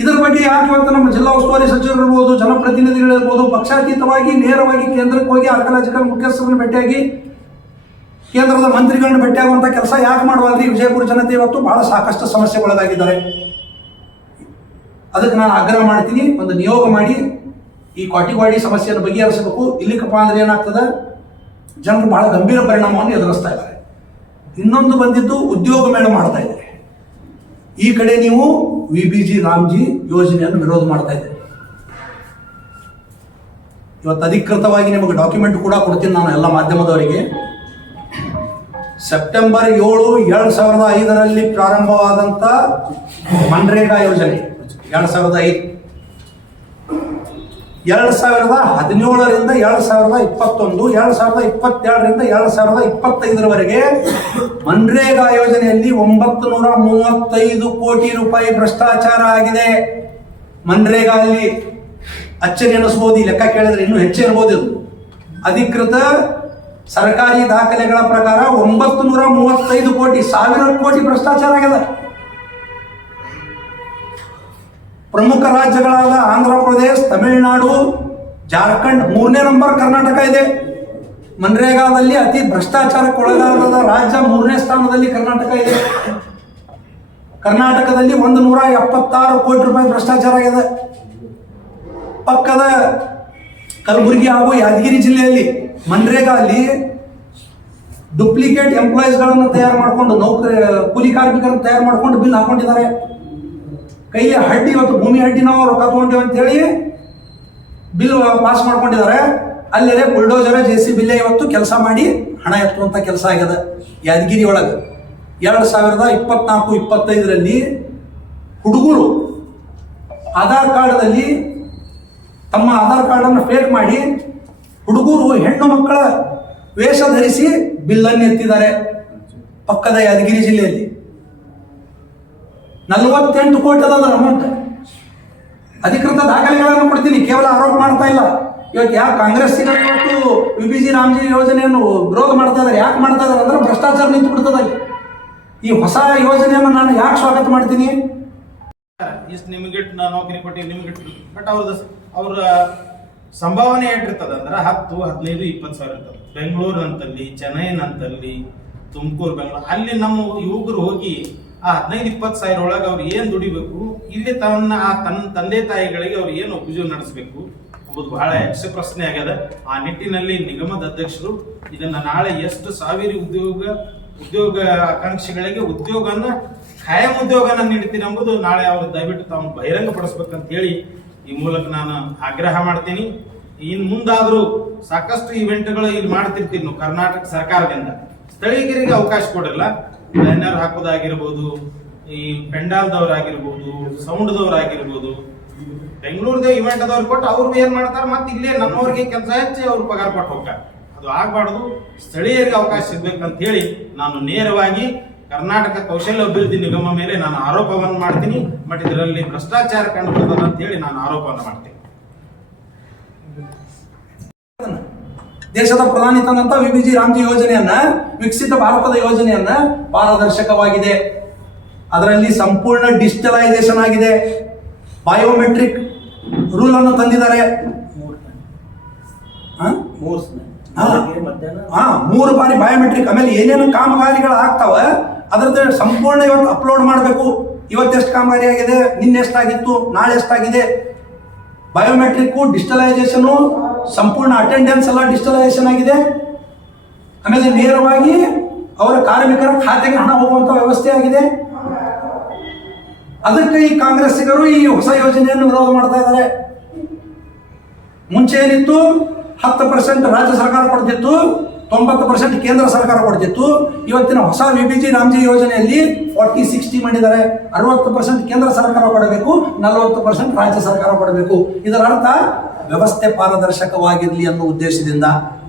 ಇದರ ಬಗ್ಗೆ ಯಾಕೆ ಇವತ್ತು ನಮ್ಮ ಜಿಲ್ಲಾ ಉಸ್ತುವಾರಿ ಸಚಿವರು ಇರ್ಬೋದು, ಜನಪ್ರತಿನಿಧಿಗಳಿರ್ಬೋದು, ಪಕ್ಷಾತೀತವಾಗಿ ನೇರವಾಗಿ ಕೇಂದ್ರಕ್ಕೆ ಹೋಗಿ ಆರ್ಕಿಯಾಲಜಿಕಲ್ ಮುಖ್ಯಸ್ಥರನ್ನು ಭೇಟಿಯಾಗಿ ಕೇಂದ್ರದ ಮಂತ್ರಿಗಳನ್ನ ಭೇಟಿಯಾಗುವಂಥ ಕೆಲಸ ಯಾಕೆ ಮಾಡುವಲ್ರಿ? ವಿಜಯಪುರ ಜನತೆ ಇವತ್ತು ಬಹಳ ಸಾಕಷ್ಟು ಸಮಸ್ಯೆಗೊಳಗಾಗಿದ್ದಾರೆ. ಅದಕ್ಕೆ ನಾನು ಆಗ್ರಹ ಮಾಡ್ತೀನಿ, ಒಂದು ನಿಯೋಗ ಮಾಡಿ ಈ ಕಾಟಿಗೋಡಿ ಸಮಸ್ಯೆಯನ್ನು ಬಗೆಹರಿಸಬೇಕು. ಇಲ್ಲಿಕಪ್ಪ ಅಂದ್ರೆ ಏನಾಗ್ತದೆ, ಜನರು ಬಹಳ ಗಂಭೀರ ಪರಿಣಾಮವನ್ನು ಎದುರಿಸ್ತಾ ಇದ್ದಾರೆ. ಇನ್ನೊಂದು ಬಂದಿದ್ದು ಉದ್ಯೋಗ ಮೇಳ ಮಾಡ್ತಾ ಇದ್ದಾರೆ. ಈ ಕಡೆ ನೀವು ವಿಬಿಜಿ ರಾಮ್ಜಿ ಯೋಜನೆಯನ್ನು ವಿರೋಧ ಮಾಡ್ತಾ ಇದ್ದಾರೆ. ಇವತ್ತು ಅಧಿಕೃತವಾಗಿ ನಿಮಗೆ ಡಾಕ್ಯುಮೆಂಟ್ ಕೂಡ ಕೊಡ್ತೀನಿ ನಾನು ಎಲ್ಲ ಮಾಧ್ಯಮದವರಿಗೆ. ಸೆಪ್ಟೆಂಬರ್ 7, 2005ರಲ್ಲಿ ಪ್ರಾರಂಭವಾದಂಥ ಮನ್ರೇಗಾ ಯೋಜನೆ 2005, 2017ರಿಂದ 2021, 2022ರಿಂದ 2025ರವರೆಗೆ ಮನ್ರೇಗಾ ಯೋಜನೆಯಲ್ಲಿ 935 ಕೋಟಿ ರೂಪಾಯಿ ಭ್ರಷ್ಟಾಚಾರ ಆಗಿದೆ. ಮನ್ರೇಗಾ ಅಲ್ಲಿ ಅಚ್ಚರಿ ಅನ್ನಿಸ್ಬೋದು, ಈ ಲೆಕ್ಕ ಕೇಳಿದ್ರೆ ಇನ್ನೂ ಹೆಚ್ಚು ಇರ್ಬೋದು. ಇದು ಅಧಿಕೃತ ಸರ್ಕಾರಿ ದಾಖಲೆಗಳ ಪ್ರಕಾರ 935 ಕೋಟಿ, 1000 ಕೋಟಿ ಭ್ರಷ್ಟಾಚಾರ ಆಗಿದೆ. ಪ್ರಮುಖ ರಾಜ್ಯಗಳಾದ ಆಂಧ್ರ ಪ್ರದೇಶ, ತಮಿಳುನಾಡು, ಜಾರ್ಖಂಡ್, 3ನೇ ನಂಬರ್ ಕರ್ನಾಟಕ ಇದೆ. ಮನ್ರೇಗಾದಲ್ಲಿ ಅತಿ ಭ್ರಷ್ಟಾಚಾರಕ್ಕೆ ಒಳಗಾದ ರಾಜ್ಯ 3ನೇ ಸ್ಥಾನದಲ್ಲಿ ಕರ್ನಾಟಕ ಇದೆ. ಕರ್ನಾಟಕದಲ್ಲಿ 176 ಕೋಟಿ ರೂಪಾಯಿ ಭ್ರಷ್ಟಾಚಾರ ಆಗಿದೆ. ಪಕ್ಕದ ಕಲಬುರಗಿ ಹಾಗೂ ಯಾದಗಿರಿ ಜಿಲ್ಲೆಯಲ್ಲಿ ಮನ್ರೇಗಾ ಅಲ್ಲಿ ಡುಪ್ಲಿಕೇಟ್ ಎಂಪ್ಲಾಯೀಸ್ಗಳನ್ನು ತಯಾರು ಮಾಡಿಕೊಂಡು ಕೂಲಿ ಕಾರ್ಮಿಕರನ್ನು ತಯಾರು ಮಾಡಿಕೊಂಡು ಬಿಲ್ ಹಾಕೊಂಡಿದ್ದಾರೆ. ಕೈಲಿ ಹಡ್ಡಿ, ಇವತ್ತು ಭೂಮಿ ಹಡ್ಡಿ ನಾವು ರೊಕ್ಕ ತಗೊಂಡೇವೆ ಅಂತೇಳಿ ಬಿಲ್ ಪಾಸ್ ಮಾಡ್ಕೊಂಡಿದ್ದಾರೆ. ಅಲ್ಲೇ ಬುಲ್ಡೋಜರ್, JCB ಇವತ್ತು ಕೆಲಸ ಮಾಡಿ ಹಣ ಎತ್ತುವಂತ ಕೆಲಸ ಆಗಿದೆ ಯಾದಗಿರಿ ಒಳಗೆ. 2024-25ರಲ್ಲಿ ಹುಡುಗರು ಆಧಾರ್ ಕಾರ್ಡ್ದಲ್ಲಿ ತಮ್ಮ ಆಧಾರ್ ಕಾರ್ಡನ್ನು ಫೇಕ್ ಮಾಡಿ ಹುಡುಗರು ಹೆಣ್ಣು ಮಕ್ಕಳ ವೇಷ ಧರಿಸಿ ಬಿಲ್ಲನ್ನು ಎತ್ತಿದ್ದಾರೆ. ಪಕ್ಕದ ಯಾದಗಿರಿ ಜಿಲ್ಲೆಯಲ್ಲಿ 48 ಕೋಟಿ ಅದ ಅಮೌಂಟ್. ಅಧಿಕೃತ ದಾಖಲೆಗಳನ್ನು ಕೊಡ್ತೀನಿ, ಕೇವಲ ಆರೋಪ ಮಾಡ್ತಾ ಇಲ್ಲ. ಇವತ್ತು ಯಾಕೆ ಕಾಂಗ್ರೆಸ್ಸಿಗರು ಇವತ್ತು VBG ರಾಮ್ಜಿ ಯೋಜನೆಯನ್ನು ವಿರೋಧ ಮಾಡ್ತಾ ಇದ್ದಾರೆ? ಯಾಕೆ ಮಾಡ್ತಾ ಇದ್ದಾರೆ ಅಂದ್ರೆ ಭ್ರಷ್ಟಾಚಾರ ನಿಂತು ಬಿಡ್ತದೆ. ಈ ಹೊಸ ಯೋಜನೆಯನ್ನು ನಾನು ಯಾಕೆ ಸ್ವಾಗತ ಮಾಡ್ತೀನಿ? ಇಷ್ಟು ನಿಮಗೆ ನೌಕರಿ ಕೊಟ್ಟಿವಿ, ನಿಮಗೆ ಬಟ್ ಅವ್ರ ಸಂಭಾವನೆ ಏಟಿರ್ತದ ಅಂದ್ರೆ 10, 15, 20 ಸಾವಿರ ಇರ್ತದೆ. ಬೆಂಗಳೂರಿನಂತಲ್ಲಿ, ಚೆನ್ನೈನಂತಲ್ಲಿ, ತುಮಕೂರು, ಬೆಂಗಳೂರು ಅಲ್ಲಿ ನಮ್ಮ ಯುವಕರು ಹೋಗಿ ಆ 15-20 ಸಾವಿರ ಒಳಗೆ ಅವ್ರು ಏನ್ ದುಡಿಬೇಕು, ಇಲ್ಲಿ ತನ್ನ ತಂದೆ ತಾಯಿಗಳಿಗೆ ಅವ್ರು ಏನು ಉಪಯೋಗ ನಡೆಸಬೇಕು ಎಂಬುದು ಬಹಳ ಯಕ್ಷ ಪ್ರಶ್ನೆ ಆಗ್ಯದ. ಆ ನಿಟ್ಟಿನಲ್ಲಿ ನಿಗಮದ ಅಧ್ಯಕ್ಷರು ಇದನ್ನ ನಾಳೆ ಎಷ್ಟು ಸಾವಿರ ಉದ್ಯೋಗ ಆಕಾಂಕ್ಷಿಗಳಿಗೆ ಉದ್ಯೋಗನ ಖಾಯಂ ಉದ್ಯೋಗನ ನೀಡ್ತೀನಿ ಎಂಬುದು ನಾಳೆ ಅವರು ದಯವಿಟ್ಟು ತಾವು ಬಹಿರಂಗ ಪಡಿಸ್ಬೇಕಂತ ಹೇಳಿ ಈ ಮೂಲಕ ನಾನು ಆಗ್ರಹ ಮಾಡ್ತೀನಿ. ಇನ್ ಮುಂದಾದ್ರೂ ಸಾಕಷ್ಟು ಇವೆಂಟ್ಗಳು ಇಲ್ಲಿ ಮಾಡ್ತಿರ್ತೀವಿ ನಾವು ಕರ್ನಾಟಕ ಸರ್ಕಾರದಿಂದ. ಸ್ಥಳೀಯರಿಗೆ ಅವಕಾಶ ಕೊಡಲ್ಲ. ಬ್ಯಾನರ್ ಹಾಕೋದಾಗಿರ್ಬೋದು, ಈ ಪೆಂಡಾಲ್ದವ್ರಾಗಿರ್ಬೋದು, ಸೌಂಡ್ದವ್ರಾಗಿರ್ಬೋದು, ಬೆಂಗಳೂರದೇ ಇವೆಂಟ್ ಅದವ್ರು ಕೊಟ್ಟು ಅವ್ರು ಏನ್ ಮಾಡ್ತಾರೆ, ಮತ್ತೆ ಇಲ್ಲೇ ನಮ್ಮವ್ರಿಗೆ ಕೆಲಸ ಹೆಚ್ಚಿ ಅವ್ರು ಪಗಾರ ಕೊಟ್ಟು ಹೋಗ್ತಾರೆ. ಅದು ಆಗ್ಬಾರ್ದು. ಸ್ಥಳೀಯರಿಗೆ ಅವಕಾಶ ಸಿಗ್ಬೇಕಂತ ಹೇಳಿ ನಾನು ನೇರವಾಗಿ ಕರ್ನಾಟಕ ಕೌಶಲ್ಯ ಅಭಿವೃದ್ಧಿ ನಿಗಮ ಮೇಲೆ ನಾನು ಆರೋಪವನ್ನು ಮಾಡ್ತೀನಿ. ಬಟ್ ಇದರಲ್ಲಿ ಭ್ರಷ್ಟಾಚಾರ ಕಂಡು ಬರ್ತದೆ ಅಂತ ಹೇಳಿ ನಾನು ಆರೋಪವನ್ನು ಮಾಡ್ತೀನಿ. ದೇಶದ ಪ್ರಧಾನಿ ತಂದಂತ VBG ರಾಮ್ಜಿ ಯೋಜನೆಯನ್ನ, ವಿಕಸಿತ ಭಾರತದ ಯೋಜನೆಯನ್ನ ಪಾರದರ್ಶಕವಾಗಿದೆ. ಅದರಲ್ಲಿ ಸಂಪೂರ್ಣ ಡಿಜಿಟಲೈಸೇಷನ್ ಆಗಿದೆ. ಬಯೋಮೆಟ್ರಿಕ್ ರೂಲ್ ಅನ್ನು ತಂದಿದ್ದಾರೆ. 3 ಬಾರಿ ಬಯೋಮೆಟ್ರಿಕ್. ಆಮೇಲೆ ಏನೇನು ಕಾಮಗಾರಿಗಳು ಆಗ್ತಾವ ಅದರದ್ದು ಸಂಪೂರ್ಣ ಇವತ್ತು ಅಪ್ಲೋಡ್ ಮಾಡಬೇಕು. ಇವತ್ತೆಷ್ಟು ಕಾಮಗಾರಿ ಆಗಿದೆ, ನಿನ್ನೆಷ್ಟಾಗಿತ್ತು, ನಾಳೆ ಎಷ್ಟಾಗಿದೆ. ಬಯೋಮೆಟ್ರಿಕ್, ಡಿಜಿಟಲೈಸೇಷನ್, ಸಂಪೂರ್ಣ ಅಟೆಂಡೆನ್ಸ್ ಎಲ್ಲ ಡಿಜಿಟಲೈಸೇಷನ್ ಆಗಿದೆ. ಆಮೇಲೆ ನೇರವಾಗಿ ಅವರ ಕಾರ್ಮಿಕರ ಖಾತೆಗೆ ಹಣ ಹೋಗುವಂತ ವ್ಯವಸ್ಥೆ ಆಗಿದೆ. ಅದಕ್ಕೆ ಈ ಕಾಂಗ್ರೆಸ್ಸಿಗರು ಈ ಹೊಸ ಯೋಜನೆಯನ್ನು ವಿರೋಧ ಮಾಡ್ತಾ ಇದ್ದಾರೆ. ಮುಂಚೆ ಏನಿತ್ತು, 10% ರಾಜ್ಯ ಸರ್ಕಾರ ಕೊಡ್ತಿತ್ತು, 90% ಕೇಂದ್ರ ಸರ್ಕಾರ ಕೊಡ್ತಿತ್ತು. ಇವತ್ತಿನ ಹೊಸ VBG ರಾಮ್ಜಿ ಯೋಜನೆಯಲ್ಲಿ 40-60 ಮಾಡಿದ್ದಾರೆ. 60% ಕೇಂದ್ರ ಸರ್ಕಾರ ಕೊಡಬೇಕು, 40% ರಾಜ್ಯ ಸರ್ಕಾರ ಕೊಡಬೇಕು. ಇದರ ಅರ್ಥ ವ್ಯವಸ್ಥೆ ಪಾರದರ್ಶಕವಾಗಿರಲಿ ಅನ್ನೋ ಉದ್ದೇಶದಿಂದ,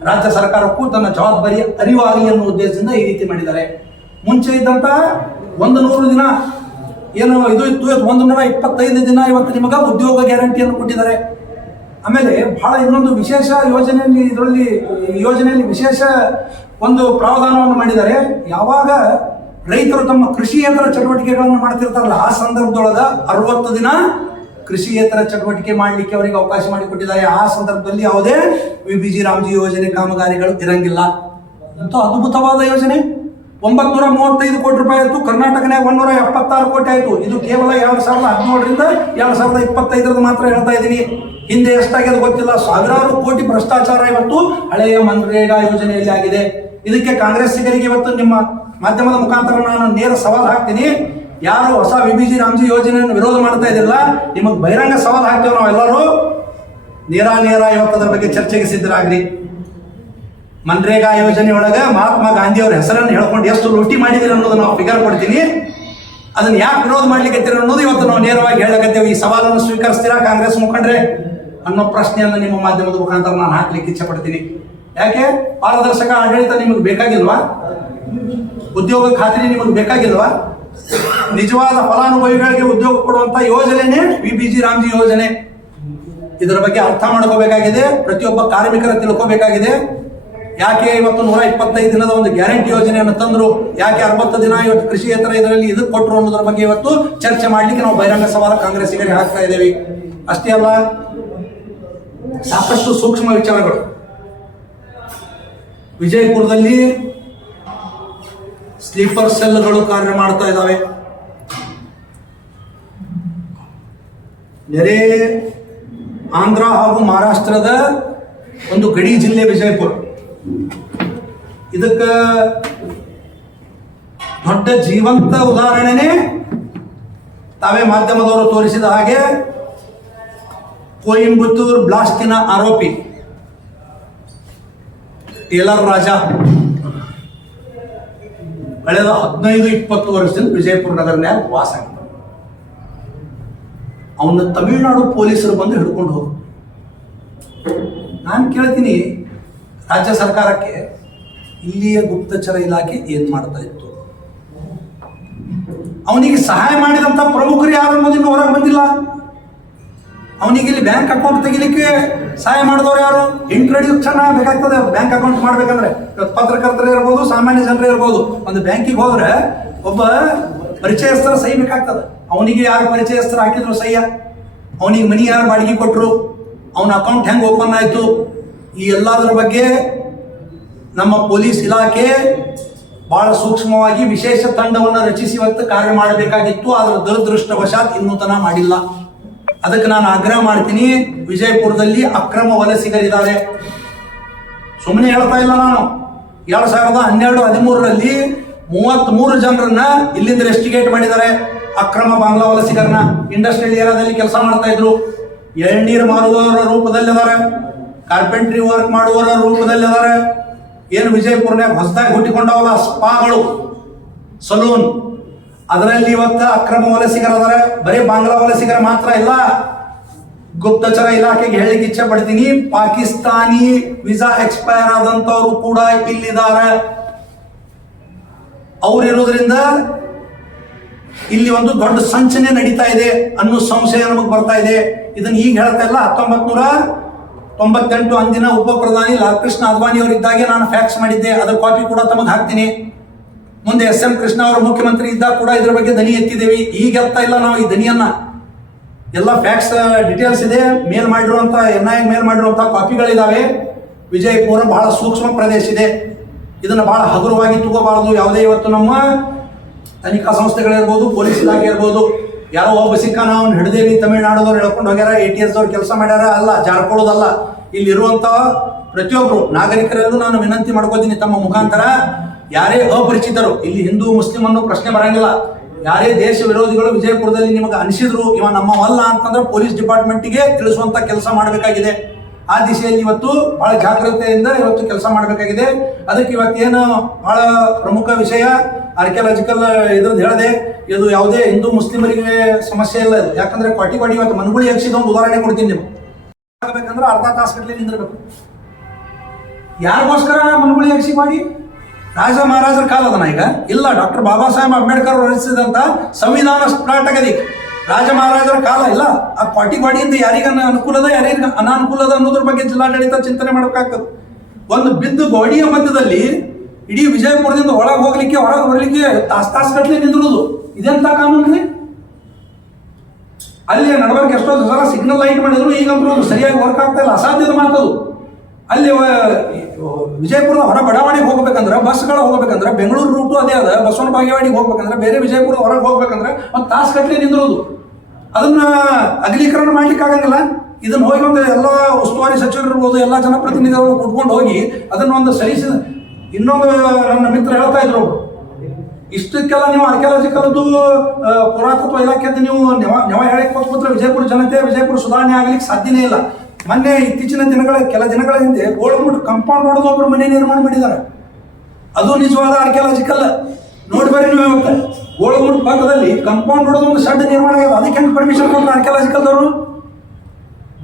ರಾಜ್ಯ ಸರ್ಕಾರಕ್ಕೂ ತನ್ನ ಜವಾಬ್ದಾರಿ ಅರಿವಾಗಲಿ ಅನ್ನೋ ಉದ್ದೇಶದಿಂದ ಈ ರೀತಿ ಮಾಡಿದ್ದಾರೆ. ಮುಂಚೆ ಇದ್ದಂತ 100 ದಿನ ಏನು ಇದು ಇತ್ತು, 125 ದಿನ ಇವತ್ತು ನಿಮಗೆ ಉದ್ಯೋಗ ಗ್ಯಾರಂಟಿಯನ್ನು ಕೊಟ್ಟಿದ್ದಾರೆ. ಆಮೇಲೆ ಬಹಳ ಇನ್ನೊಂದು ವಿಶೇಷ ಯೋಜನೆಯಲ್ಲಿ ವಿಶೇಷ ಒಂದು ಪ್ರಾವಧಾನವನ್ನು ಮಾಡಿದ್ದಾರೆ. ಯಾವಾಗ ರೈತರು ತಮ್ಮ ಕೃಷಿಯೇತರ ಚಟುವಟಿಕೆಗಳನ್ನು ಮಾಡ್ತಿರ್ತಾರಲ್ಲ, ಆ ಸಂದರ್ಭದೊಳಗ 60 ದಿನ ಕೃಷಿಯೇತರ ಚಟುವಟಿಕೆ ಮಾಡಲಿಕ್ಕೆ ಅವರಿಗೆ ಅವಕಾಶ ಮಾಡಿಕೊಟ್ಟಿದ್ದಾರೆ. ಆ ಸಂದರ್ಭದಲ್ಲಿ ಯಾವುದೇ VBG ರಾಮ್ಜಿ ಯೋಜನೆ ಕಾಮಗಾರಿಗಳು ಇರಂಗಿಲ್ಲ. ಅಂತೂ ಅದ್ಭುತವಾದ ಯೋಜನೆ. 935 ಕೋಟಿ ರೂಪಾಯಿ ಆಯಿತು. ಕರ್ನಾಟಕನಾಗ 176 ಕೋಟಿ ಆಯಿತು. ಇದು ಕೇವಲ 2017ರಿಂದ 2025 ಮಾತ್ರ ಹೇಳ್ತಾ ಇದ್ದೀನಿ. ಹಿಂದೆ ಎಷ್ಟಾಗಿದೆ ಗೊತ್ತಿಲ್ಲ. ಸಾವಿರಾರು ಕೋಟಿ ಭ್ರಷ್ಟಾಚಾರ ಇವತ್ತು ಹಳೆಯ ಮನ್ರೇಗಾ ಯೋಜನೆಯಲ್ಲಿ ಆಗಿದೆ. ಇದಕ್ಕೆ ಕಾಂಗ್ರೆಸ್ಸಿಗರಿಗೆ ಇವತ್ತು ನಿಮ್ಮ ಮಾಧ್ಯಮದ ಮುಖಾಂತರ ನಾನು ನೇರ ಸವಾಲು ಹಾಕ್ತೀನಿ. ಯಾರು ಹೊಸ VBG ರಾಮ್ಜಿ ಯೋಜನೆಯನ್ನು ವಿರೋಧ ಮಾಡ್ತಾ ಇದ್ದಿಲ್ಲ, ನಿಮಗೆ ಬಹಿರಂಗ ಸವಾಲು ಹಾಕ್ತೇವೆ ನಾವೆಲ್ಲರೂ. ನೇರ ಇವತ್ತು ಅದರ ಬಗ್ಗೆ ಚರ್ಚೆಗೆ ಸಿದ್ಧರಾಗ್ರಿ. ಮನ್ರೇಗಾ ಯೋಜನೆ ಒಳಗೆ ಮಹಾತ್ಮ ಗಾಂಧಿ ಅವರ ಹೆಸರನ್ನು ಹೇಳ್ಕೊಂಡು ಎಷ್ಟು ಲೂಟಿ ಮಾಡಿದಿರಿ ಅನ್ನೋದು ನಾವು ಫಿಗರ್ ಕೊಡ್ತೀನಿ. ಅದನ್ನ ಯಾಕೆ ವಿರೋಧ ಮಾಡ್ಲಿಕ್ಕೆ ಅನ್ನೋದು ಇವತ್ತು ನಾವು ನೇರವಾಗಿ ಹೇಳಕತ್ತೇವೆ. ಈ ಸವಾಲನ್ನು ಸ್ವೀಕರಿಸ್ತೀರಾ ಕಾಂಗ್ರೆಸ್ ಮುಖಂಡ್ರೆ ಅನ್ನೋ ಪ್ರಶ್ನೆಯನ್ನು ನಿಮ್ಮ ಮಾಧ್ಯಮದ ಮುಖಾಂತರ ನಾನು ಹಾಕ್ಲಿಕ್ಕೆ ಇಚ್ಛೆ ಪಡ್ತೀನಿ. ಯಾಕೆ ಪಾರದರ್ಶಕ ಆಡಳಿತ ನಿಮಗೆ ಬೇಕಾಗಿಲ್ವಾ? ಉದ್ಯೋಗ ಖಾತ್ರಿ ನಿಮಗೆ ಬೇಕಾಗಿಲ್ವಾ? ನಿಜವಾದ ಫಲಾನುಭವಿಗಳಿಗೆ ಉದ್ಯೋಗ ಕೊಡುವಂತ ಯೋಜನೆನೇ VBG ರಾಮ್ಜಿ ಯೋಜನೆ. ಇದರ ಬಗ್ಗೆ ಅರ್ಥ ಮಾಡ್ಕೋಬೇಕಾಗಿದೆ. ಪ್ರತಿಯೊಬ್ಬ ಕಾರ್ಮಿಕರ ತಿಳ್ಕೋಬೇಕಾಗಿದೆ. ಯಾಕೆ ಇವತ್ತು 125 ದಿನದ ಒಂದು ಗ್ಯಾರಂಟಿ ಯೋಜನೆಯನ್ನು ತಂದ್ರು, ಯಾಕೆ 60 ದಿನ ಇವತ್ತು ಕೃಷಿಯೇತರ ಇದರಲ್ಲಿ ಇದಕ್ಕೆ ಕೊಟ್ಟರು ಅನ್ನೋದ್ರ ಬಗ್ಗೆ ಇವತ್ತು ಚರ್ಚೆ ಮಾಡ್ಲಿಕ್ಕೆ ನಾವು ಬಹಿರಂಗ ಸವಾಲ ಕಾಂಗ್ರೆಸ್ಸಿಗರಿಗೆ ಹಾಕ್ತಾ ಇದ್ದೇವೆ. ಅಷ್ಟೇ ಅಲ್ಲ, ಸಾಕಷ್ಟು ಸೂಕ್ಷ್ಮ ವಿಚಾರಗಳು. ವಿಜಯಪುರದಲ್ಲಿ ಸ್ಲೀಪರ್ ಸೆಲ್ಗಳು ಕಾರ್ಯ ಮಾಡ್ತಾ ಇದ್ದಾವೆ. ನೆರೆ ಆಂಧ್ರ ಹಾಗೂ ಮಹಾರಾಷ್ಟ್ರದ ಒಂದು ಗಡಿ ಜಿಲ್ಲೆ ವಿಜಯಪುರ. ಇದಕ್ಕೆ ದೊಡ್ಡ ಜೀವಂತ ಉದಾಹರಣೆನೇ ತಾವೇ ಮಾಧ್ಯಮದವರು ತೋರಿಸಿದ ಹಾಗೆ ಕೊಯಂಬತ್ತೂರ್ ಬ್ಲಾಸ್ಟಿನ ಆರೋಪಿ ಟೇಲರ್ ರಾಜ ಕಳೆದ 15-20 ವರ್ಷದಿಂದ ವಿಜಯಪುರ ನಗರನ್ಯಾಗ ವಾಸ ಆಗಿದ್ದ. ಅವನ್ನ ತಮಿಳುನಾಡು ಪೊಲೀಸರು ಬಂದು ಹಿಡ್ಕೊಂಡು ಹೋದ್ರು. ನಾನು ಕೇಳ್ತೀನಿ, ರಾಜ್ಯ ಸರ್ಕಾರಕ್ಕೆ ಇಲ್ಲಿಯ ಗುಪ್ತಚರ ಇಲಾಖೆ ಏನ್ ಮಾಡ್ತಾ ಇತ್ತು? ಅವನಿಗೆ ಸಹಾಯ ಮಾಡಿದಂತ ಪ್ರಮುಖರು ಯಾರು ಅನ್ನೋದು ಇನ್ನೂ ಹೊರಗೆ ಬಂದಿಲ್ಲ. ಅವನಿಗೆ ಇಲ್ಲಿ ಬ್ಯಾಂಕ್ ಅಕೌಂಟ್ ತೆಗಿಲಿಕ್ಕೆ ಸಹಾಯ ಮಾಡಿದವರು ಯಾರು? ಇಂಟ್ರೊಡ್ಯೂಕ್ಷನ್ ಬೇಕಾಗ್ತದೆ. ಬ್ಯಾಂಕ್ ಅಕೌಂಟ್ ಮಾಡ್ಬೇಕಂದ್ರೆ ಪತ್ರಕರ್ತರು ಇರ್ಬೋದು, ಸಾಮಾನ್ಯ ಜನರು ಇರ್ಬೋದು. ಒಂದು ಬ್ಯಾಂಕಿಗೆ ಹೋದ್ರೆ ಒಬ್ಬ ಪರಿಚಯಸ್ಥರ ಸಹಿ ಬೇಕಾಗ್ತದೆ. ಅವನಿಗೆ ಯಾರು ಪರಿಚಯಸ್ಥರು ಹಾಕಿದ್ರು ಸಹ್ಯ? ಅವನಿಗೆ ಮನಿ ಯಾರು ಬಾಡಿಗೆ ಕೊಟ್ಟರು? ಅವನ ಅಕೌಂಟ್ ಹೆಂಗೆ ಓಪನ್ ಆಯಿತು? ಈ ಎಲ್ಲದರ ಬಗ್ಗೆ ನಮ್ಮ ಪೊಲೀಸ್ ಇಲಾಖೆ ಬಹಳ ಸೂಕ್ಷ್ಮವಾಗಿ ವಿಶೇಷ ತಂಡವನ್ನು ರಚಿಸಿ ಇವತ್ತು ಕಾರ್ಯ ಮಾಡಬೇಕಾಗಿತ್ತು. ಅದರ ದುರದೃಷ್ಟವಶಾತ್ ಇನ್ನೂ ತನ ಮಾಡಿಲ್ಲ. ಅದಕ್ಕೆ ನಾನು ಆಗ್ರಹ ಮಾಡ್ತೀನಿ, ವಿಜಯಪುರದಲ್ಲಿ ಅಕ್ರಮ ವಲಸಿಗರಿದ್ದಾರೆ. ಸುಮ್ಮನೆ ಹೇಳ್ತಾ ಇಲ್ಲ ನಾನು. 2012-13ರಲ್ಲಿ 33 ಜನರನ್ನ ಇಲ್ಲಿಂದ ರೆಸ್ಟಿಗೇಟ್ ಮಾಡಿದ್ದಾರೆ. ಅಕ್ರಮ ಬಾಂಗ್ಲಾ ವಲಸಿಗರನ್ನ ಇಂಡಸ್ಟ್ರಿಯಲ್ ಏರಿಯಾದಲ್ಲಿ ಕೆಲಸ ಮಾಡ್ತಾ ಇದ್ರು. ಎಳ್ನೀರು ಮಾರುವವರ ರೂಪದಲ್ಲಿದ್ದಾರೆ, ಕಾರ್ಪೆಂಟ್ರಿ ವರ್ಕ್ ಮಾಡುವವರ ರೂಪದಲ್ಲಿದ್ದಾರೆ. ಏನು ವಿಜಯಪುರನ್ಯಾಗ ಹೊಸದಾಗಿ ಹುಟ್ಟಿಕೊಂಡವಲ್ಲ ಸ್ಪಾಗಳು, ಸಲೂನ್, ಅದರಲ್ಲಿ ಇವತ್ತು ಅಕ್ರಮ ವಲಸಿಗರದಾರೆ. ಬರೀ ಬಾಂಗ್ಲಾ ವಲಸಿಗರ ಮಾತ್ರ ಇಲ್ಲ. ಗುಪ್ತಚರ ಇಲಾಖೆಗೆ ಹೇಳಿಕ್ಕೆ ಇಚ್ಛೆ ಪಡ್ತೀನಿ, ಪಾಕಿಸ್ತಾನಿ ವೀಸಾ ಎಕ್ಸ್ಪೈರ್ ಆದಂತವರು ಕೂಡ ಇಲ್ಲಿದ್ದಾರೆ. ಅವ್ರಿರೋದ್ರಿಂದ ಇಲ್ಲಿ ಒಂದು ದೊಡ್ಡ ಸಂಚನೆ ನಡೀತಾ ಇದೆ ಅನ್ನೋ ಸಂಶಯ ನಮಗೆ ಬರ್ತಾ ಇದೆ. ಇದನ್ನ ಈಗ ಹೇಳ್ತಾ ಇಲ್ಲ, 1998 ಅಂದಿನ ಉಪ ಪ್ರಧಾನಿ ಲಾಲ್ ಕೃಷ್ಣ ಅದ್ವಾನಿ ಅವರಿದ್ದಾಗೆ ನಾನು ಫ್ಯಾಕ್ಸ್ ಮಾಡಿದ್ದೆ. ಅದರ ಕಾಪಿ ಕೂಡ ತಮಗೆ ಹಾಕ್ತೀನಿ. ಮುಂದೆ SM ಕೃಷ್ಣ ಅವರು ಮುಖ್ಯಮಂತ್ರಿ ಇದ್ದಾಗ ಕೂಡ ಇದ್ರ ಬಗ್ಗೆ ದನಿ ಎತ್ತಿದ್ದೇವೆ. ಈಗ ಎತ್ತಾ ಇಲ್ಲ ನಾವು ಈ ದನಿಯನ್ನ. ಎಲ್ಲ ಫ್ಯಾಕ್ಸ್ ಡೀಟೇಲ್ಸ್ ಇದೆ. ಮೇಲ್ ಮಾಡಿರುವಂತ NIA ಮೇಲ್ ಮಾಡಿರುವಂತಹ ಕಾಪಿಗಳಿದಾವೆ. ವಿಜಯಪುರ ಬಹಳ ಸೂಕ್ಷ್ಮ ಪ್ರದೇಶ ಇದೆ. ಇದನ್ನ ಬಹಳ ಹಗುರವಾಗಿ ತಗೋಬಾರದು. ಯಾವುದೇ ಇವತ್ತು ನಮ್ಮ ತನಿಖಾ ಸಂಸ್ಥೆಗಳಿರ್ಬೋದು, ಪೊಲೀಸ್ ಇಲಾಖೆ ಇರ್ಬೋದು, ಯಾರೋ ಒಬ್ಬ ಸಿಕ್ಕ ನಾವು ಹಿಡಿದೇವಿ ತಮಿಳುನಾಡದವ್ರು ಹೇಳ್ಕೊಂಡು ಹೋಗ್ಯಾರ, ATS ದವ್ರು ಕೆಲಸ ಮಾಡ್ಯಾರ, ಅಲ್ಲ ಜಾರ್ಕೊಳ್ಳೋದಲ್ಲ. ಇಲ್ಲಿರುವಂತ ಪ್ರತಿಯೊಬ್ಬರು ನಾಗರಿಕರಲ್ಲೂ ನಾನು ವಿನಂತಿ ಮಾಡ್ಕೋತೀನಿ ತಮ್ಮ ಮುಖಾಂತರ, ಯಾರೇ ಅಪರಿಚಿತರು, ಇಲ್ಲಿ ಹಿಂದೂ ಮುಸ್ಲಿಂ ಅನ್ನೋ ಪ್ರಶ್ನೆ ಬರಂಗಿಲ್ಲ. ಯಾರೇ ದೇಶ ವಿರೋಧಿಗಳು ವಿಜಯಪುರದಲ್ಲಿ ನಿಮಗೆ ಅನಿಸಿದ್ರು ಇವ ನಮ್ಮವಲ್ಲ ಅಂತಂದ್ರೆ ಪೊಲೀಸ್ ಡಿಪಾರ್ಟ್ಮೆಂಟ್ಗೆ ತಿಳಿಸುವಂತ ಕೆಲಸ ಮಾಡಬೇಕಾಗಿದೆ. ಆ ದಿಶೆಯಲ್ಲಿ ಇವತ್ತು ಬಹಳ ಜಾಗ್ರತೆಯಿಂದ ಇವತ್ತು ಕೆಲಸ ಮಾಡಬೇಕಾಗಿದೆ. ಅದಕ್ಕೆ ಇವತ್ತೇನು ಬಹಳ ಪ್ರಮುಖ ವಿಷಯ ಆರ್ಕಿಯಾಲಜಿಕಲ್ ಇದ್ರದ್ದು ಹೇಳಿದೆ. ಇದು ಯಾವುದೇ ಹಿಂದೂ ಮುಸ್ಲಿಮರಿಗೆ ಸಮಸ್ಯೆ ಇಲ್ಲ ಇದು. ಯಾಕಂದ್ರೆ ಕ್ವಾಟಿವಾಡಿ ಇವತ್ತು ಮನುಗುಳಿ ಹಚ್ಚಿದ ಒಂದು ಉದಾಹರಣೆ ಕೊಡ್ತೀನಿ. ನೀವು ಆಗಬೇಕಂದ್ರೆ ಅರ್ಧ ತಾಸು ಗಟ್ಟಲೆ ನಿಂದಿರ್ಬೇಕು. ಯಾರಿಗೋಸ್ಕರ ಮನುಗುಳಿ ಹಚ್ಚಿ ಮಾಡಿ? ರಾಜ ಮಹಾರಾಜರ ಕಾಲ ಅದನ್ನ ಈಗ ಇಲ್ಲ. ಡಾಕ್ಟರ್ ಬಾಬಾ ಸಾಹೇಬ್ ಅಂಬೇಡ್ಕರ್ ರಚಿಸಿದಂತ ಸಂವಿಧಾನ ಸ್ಫಾಟಕದಿ ರಾಜ ಮಹಾರಾಜರ ಕಾಲ ಇಲ್ಲ. ಆ ಕ್ವಾಟಿವಾಡಿಯಿಂದ ಯಾರಿಗ ಅನುಕೂಲದ ಯಾರಿಗ ಅನಾನುಕೂಲದ ಅನ್ನೋದ್ರ ಬಗ್ಗೆ ಜಿಲ್ಲಾಡಳಿತ ಚಿಂತನೆ ಮಾಡಬೇಕಾಗ್ತದೆ. ಒಂದು ಬಿದ್ದು ಗೋಡಿಯ ಮಧ್ಯದಲ್ಲಿ ಇಡೀ ವಿಜಯಪುರದಿಂದ ಒಳಗೆ ಹೋಗ್ಲಿಕ್ಕೆ ಹೊರಗೆ ಬರಲಿಕ್ಕೆ ತಾಸು ಗಟ್ಟಲೆ ನಿಂದಿರುವುದು ಇದೆಂತ ಕಾನೂನು ರೀ? ಅಲ್ಲಿ ನಡಬರ್ಕ್ ಎಷ್ಟೋ ಸಲ ಸಿಗ್ನಲ್ ಲೈಟ್ ಮಾಡಿದ್ರು, ಈಗಂತೂ ಸರಿಯಾಗಿ ವರ್ಕ್ ಆಗ್ತಾ ಇಲ್ಲ. ಅಸಾಧ್ಯದ ಮಾತದು. ಅಲ್ಲಿ ವಿಜಯಪುರದ ಹೊರ ಬಡಾವಣೆಗೆ ಹೋಗ್ಬೇಕಂದ್ರೆ, ಬಸ್ಗಳು ಹೋಗ್ಬೇಕಂದ್ರೆ, ಬೆಂಗಳೂರು ರೂಟು ಅದೇ ಅದ. ಬಸವನ ಬಾಗೇವಾಡಿಗೆ ಹೋಗ್ಬೇಕಂದ್ರೆ, ಬೇರೆ ವಿಜಯಪುರದ ಹೊರಗೆ ಹೋಗ್ಬೇಕಂದ್ರೆ ಒಂದು ತಾಸು ಗಟ್ಟಲೆ ನಿಂದಿರೋದು. ಅದನ್ನ ಅಗಲೀಕರಣ ಮಾಡ್ಲಿಕ್ಕೆ ಆಗಂಗಿಲ್ಲ. ಇದನ್ನ ಹೋಗಿ ಒಂದು ಎಲ್ಲ ಉಸ್ತುವಾರಿ ಸಚಿವರು ಇರ್ಬೋದು, ಎಲ್ಲ ಜನಪ್ರತಿನಿಧಿಗಳು ಕುಟ್ಕೊಂಡು ಹೋಗಿ ಅದನ್ನ ಒಂದು ಸರಿಸಿದ. ಇನ್ನೊಂದು ನನ್ನ ಮಿತ್ರ ಹೇಳ್ತಾ ಇದ್ರು, ಇಷ್ಟಕ್ಕೆಲ್ಲ ನೀವು ಆರ್ಕಿಯಾಲಜಿಕಲ್ದು ಪುರಾತತ್ವ ಇಲಾಖೆದ್ದು ನೀವು ನೆವ ಹೇಳಕ್ಕೆ ಹೋಗ್ಬಿಟ್ರೆ ವಿಜಯಪುರ ಜನತೆ, ವಿಜಯಪುರ ಸುಧಾರಣೆ ಆಗ್ಲಿಕ್ಕೆ ಸಾಧ್ಯನೇ ಇಲ್ಲ. ಮೊನ್ನೆ ಇತ್ತೀಚಿನ ಕೆಲ ದಿನಗಳ ಹಿಂದೆ ಗೋಳಗುಂಡ್ ಕಂಪೌಂಡ್ ಹೊಡೆದು ಒಬ್ಬರು ಮನೆ ನಿರ್ಮಾಣ ಮಾಡಿದ್ದಾರೆ. ಅದು ನಿಜವಾದ ಆರ್ಕಿಯಾಲಜಿಕಲ್. ನೋಡ್ಬೇಡಿ ನೀವು, ಇವತ್ತು ಗೋಳಗುಂಡ್ ಪಕ್ಕದಲ್ಲಿ ಕಂಪೌಂಡ್ ಹೊಡೆದು ಒಂದು ಶೆಡ್ ನಿರ್ಮಾಣ ಆಗಿದೆ. ಅದಕ್ಕೆ ಹೆಂಗೆ ಪರ್ಮಿಷನ್ ಕೊಟ್ಟರು ಆರ್ಕಿಯಾಲಜಿಕಲ್ದವರು?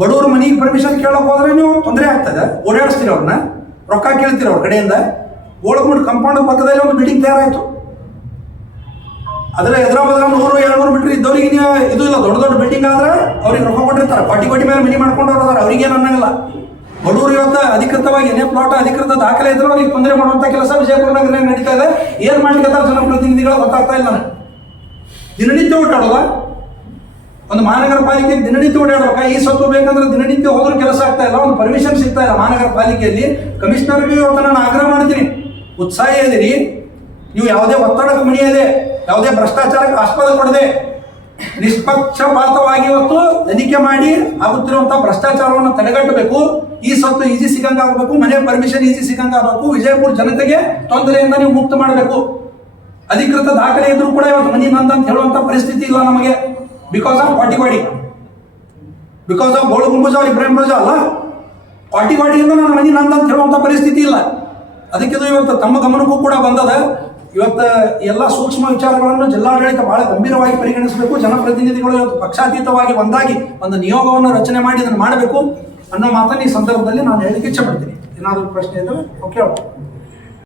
ಬಡವ್ರ ಮನೆಗೆ ಪರ್ಮಿಷನ್ ಕೇಳಕ್ ಹೋದ್ರೆ ನೀವು ತೊಂದರೆ ಆಗ್ತದೆ. ಓಡಾಡಿಸ್ತೀರ ಅವ್ರನ್ನ, ರೊಕ್ಕ ಕೇಳ್ತೀರ ಅವ್ರ ಕಡೆಯಿಂದ. ಗೋಳಗುಂಡ್ ಕಂಪೌಂಡ್ ಪಕ್ಕದಲ್ಲಿ ಒಂದು ಬಿಲ್ಡಿಂಗ್ ತಯಾರಾಯಿತು. ಅದರ ಎದುರ ಬದಲ 100-200 ಮೀಟರ್ ಇದ್ದವರಿಗೆ ನೀವು ಇದು ಇಲ್ಲ. ದೊಡ್ಡ ದೊಡ್ಡ ಬಿಲ್ಡಿಂಗ್ ಆದ್ರೆ ಅವ್ರಿಗೆ ರೊಕ್ಕ ಕೊಟ್ಟಿರ್ತಾರೆ. ಕೋಟಿ ಮೇಲೆ ಮನಿ ಮಾಡ್ಕೊಂಡವ್ರು ಅದಾರ, ಅವ್ರಿಗೇನು ಅನ್ನಂಗಿಲ್ಲ. ಬಡವರು ಇವತ್ತು ಅಧಿಕೃತವಾಗಿ ಏನೇ ಪ್ಲಾಟ್ ಅಧಿಕೃತ ದಾಖಲೆ ಇದ್ರೆ ಅವ್ರಿಗೆ ತೊಂದರೆ ಮಾಡುವಂತ ಕೆಲಸ ವಿಜಯಪುರ ನಗರ ನಡೀತಾ ಇದೆ. ಏನ್ ಮಾಡ್ಲಿಕ್ಕೆ ಜನಪ್ರತಿನಿಧಿಗಳು ಗೊತ್ತಾಗ್ತಾ ಇಲ್ಲ ನನಗೆ. ದಿನನಿತ್ಯ ಓಡಾಡೋದ ಒಂದು ಮಹಾನಗರ ಪಾಲಿಕೆಗೆ ದಿನನಿತ್ಯ ಓಡಾಡ್ಬೇಕಾ? ಈ ಸ್ವತ್ತು ಬೇಕಂದ್ರೆ ದಿನನಿತ್ಯ ಹೋದ್ರೂ ಕೆಲಸ ಆಗ್ತಾ ಇಲ್ಲ, ಒಂದು ಪರ್ಮಿಷನ್ ಸಿಗ್ತಾ ಇಲ್ಲ ಮಹಾನಗರ ಪಾಲಿಕೆಯಲ್ಲಿ. ಕಮಿಷನರ್ಗೆ ಇವತ್ತು ನಾನು ಆಗ್ರಹ ಮಾಡ್ತೀನಿ, ಉತ್ಸಾಹಿ ಇದೀರಿ ನೀವು, ಯಾವುದೇ ಒತ್ತಡಕ್ಕೆ ಮಣಿಯದೆ, ಯಾವುದೇ ಭ್ರಷ್ಟಾಚಾರಕ್ಕೆ ಆಸ್ಪದ ಕೊಡದೆ ನಿಷ್ಪಕ್ಷಪಾತವಾಗಿ ಇವತ್ತು ತನಿಖೆ ಮಾಡಿ ಆಗುತ್ತಿರುವಂತಹ ಭ್ರಷ್ಟಾಚಾರವನ್ನು ತಡೆಗಟ್ಟಬೇಕು. ಈ ಸ್ವತ್ತು ಈಜಿ ಸಿಗಂಗ ಆಗಬೇಕು, ಮನೆ ಪರ್ಮಿಷನ್ ಈಜಿ ಸಿಗಂಗ ಆಗಬೇಕು, ವಿಜಯಪುರ ಜನತೆಗೆ ತೊಂದರೆಯಿಂದ ನೀವು ಮುಕ್ತ ಮಾಡಬೇಕು. ಅಧಿಕೃತ ದಾಖಲೆ ಇದ್ರೂ ಕೂಡ ಇವತ್ತು ಮನಿ ನಂದ ಅಂತ ಹೇಳುವಂತ ಪರಿಸ್ಥಿತಿ ಇಲ್ಲ ನಮಗೆ. ಬಿಕಾಸ್ ಆಫ್ ಪಾಟಿವಾಡಿ, ಬಿಕಾಸ್ ಆಫ್ ಗೋಳು ಗುಂಬುಜ ಇಬ್ರಾಹಿಂ ರೋಜಾ ಅಲ್ಲ, ಪಾಟಿವಾಡಿಯಿಂದ ನನ್ನ ಮನಿ ನಂದ ಅಂತ ಹೇಳುವಂತ ಪರಿಸ್ಥಿತಿ ಇಲ್ಲ. ಅದಕ್ಕೆ ಇದು ಇವತ್ತು ತಮ್ಮ ಗಮನಕ್ಕೂ ಕೂಡ ಬಂದದ. ಇವತ್ತು ಎಲ್ಲ ಸೂಕ್ಷ್ಮ ವಿಚಾರಗಳನ್ನು ಜಿಲ್ಲಾಡಳಿತ ಬಹಳ ಗಂಭೀರವಾಗಿ ಪರಿಗಣಿಸಬೇಕು. ಜನಪ್ರತಿನಿಧಿಗಳು ಇವತ್ತು ಪಕ್ಷಾತೀತವಾಗಿ ಒಂದಾಗಿ ಒಂದು ನಿಯೋಗವನ್ನು ರಚನೆ ಮಾಡಿ ಇದನ್ನು ಮಾಡಬೇಕು ಅನ್ನೋ ಮಾತನ್ನು ಈ ಸಂದರ್ಭದಲ್ಲಿ ನಾನು ಹೇಳಿಕ್ಕೆ ಇಚ್ಛೆ ಪಡ್ತೀನಿ. ಏನಾದರೂ ಪ್ರಶ್ನೆ ಇದ್ದರೆ ಓಕೆ.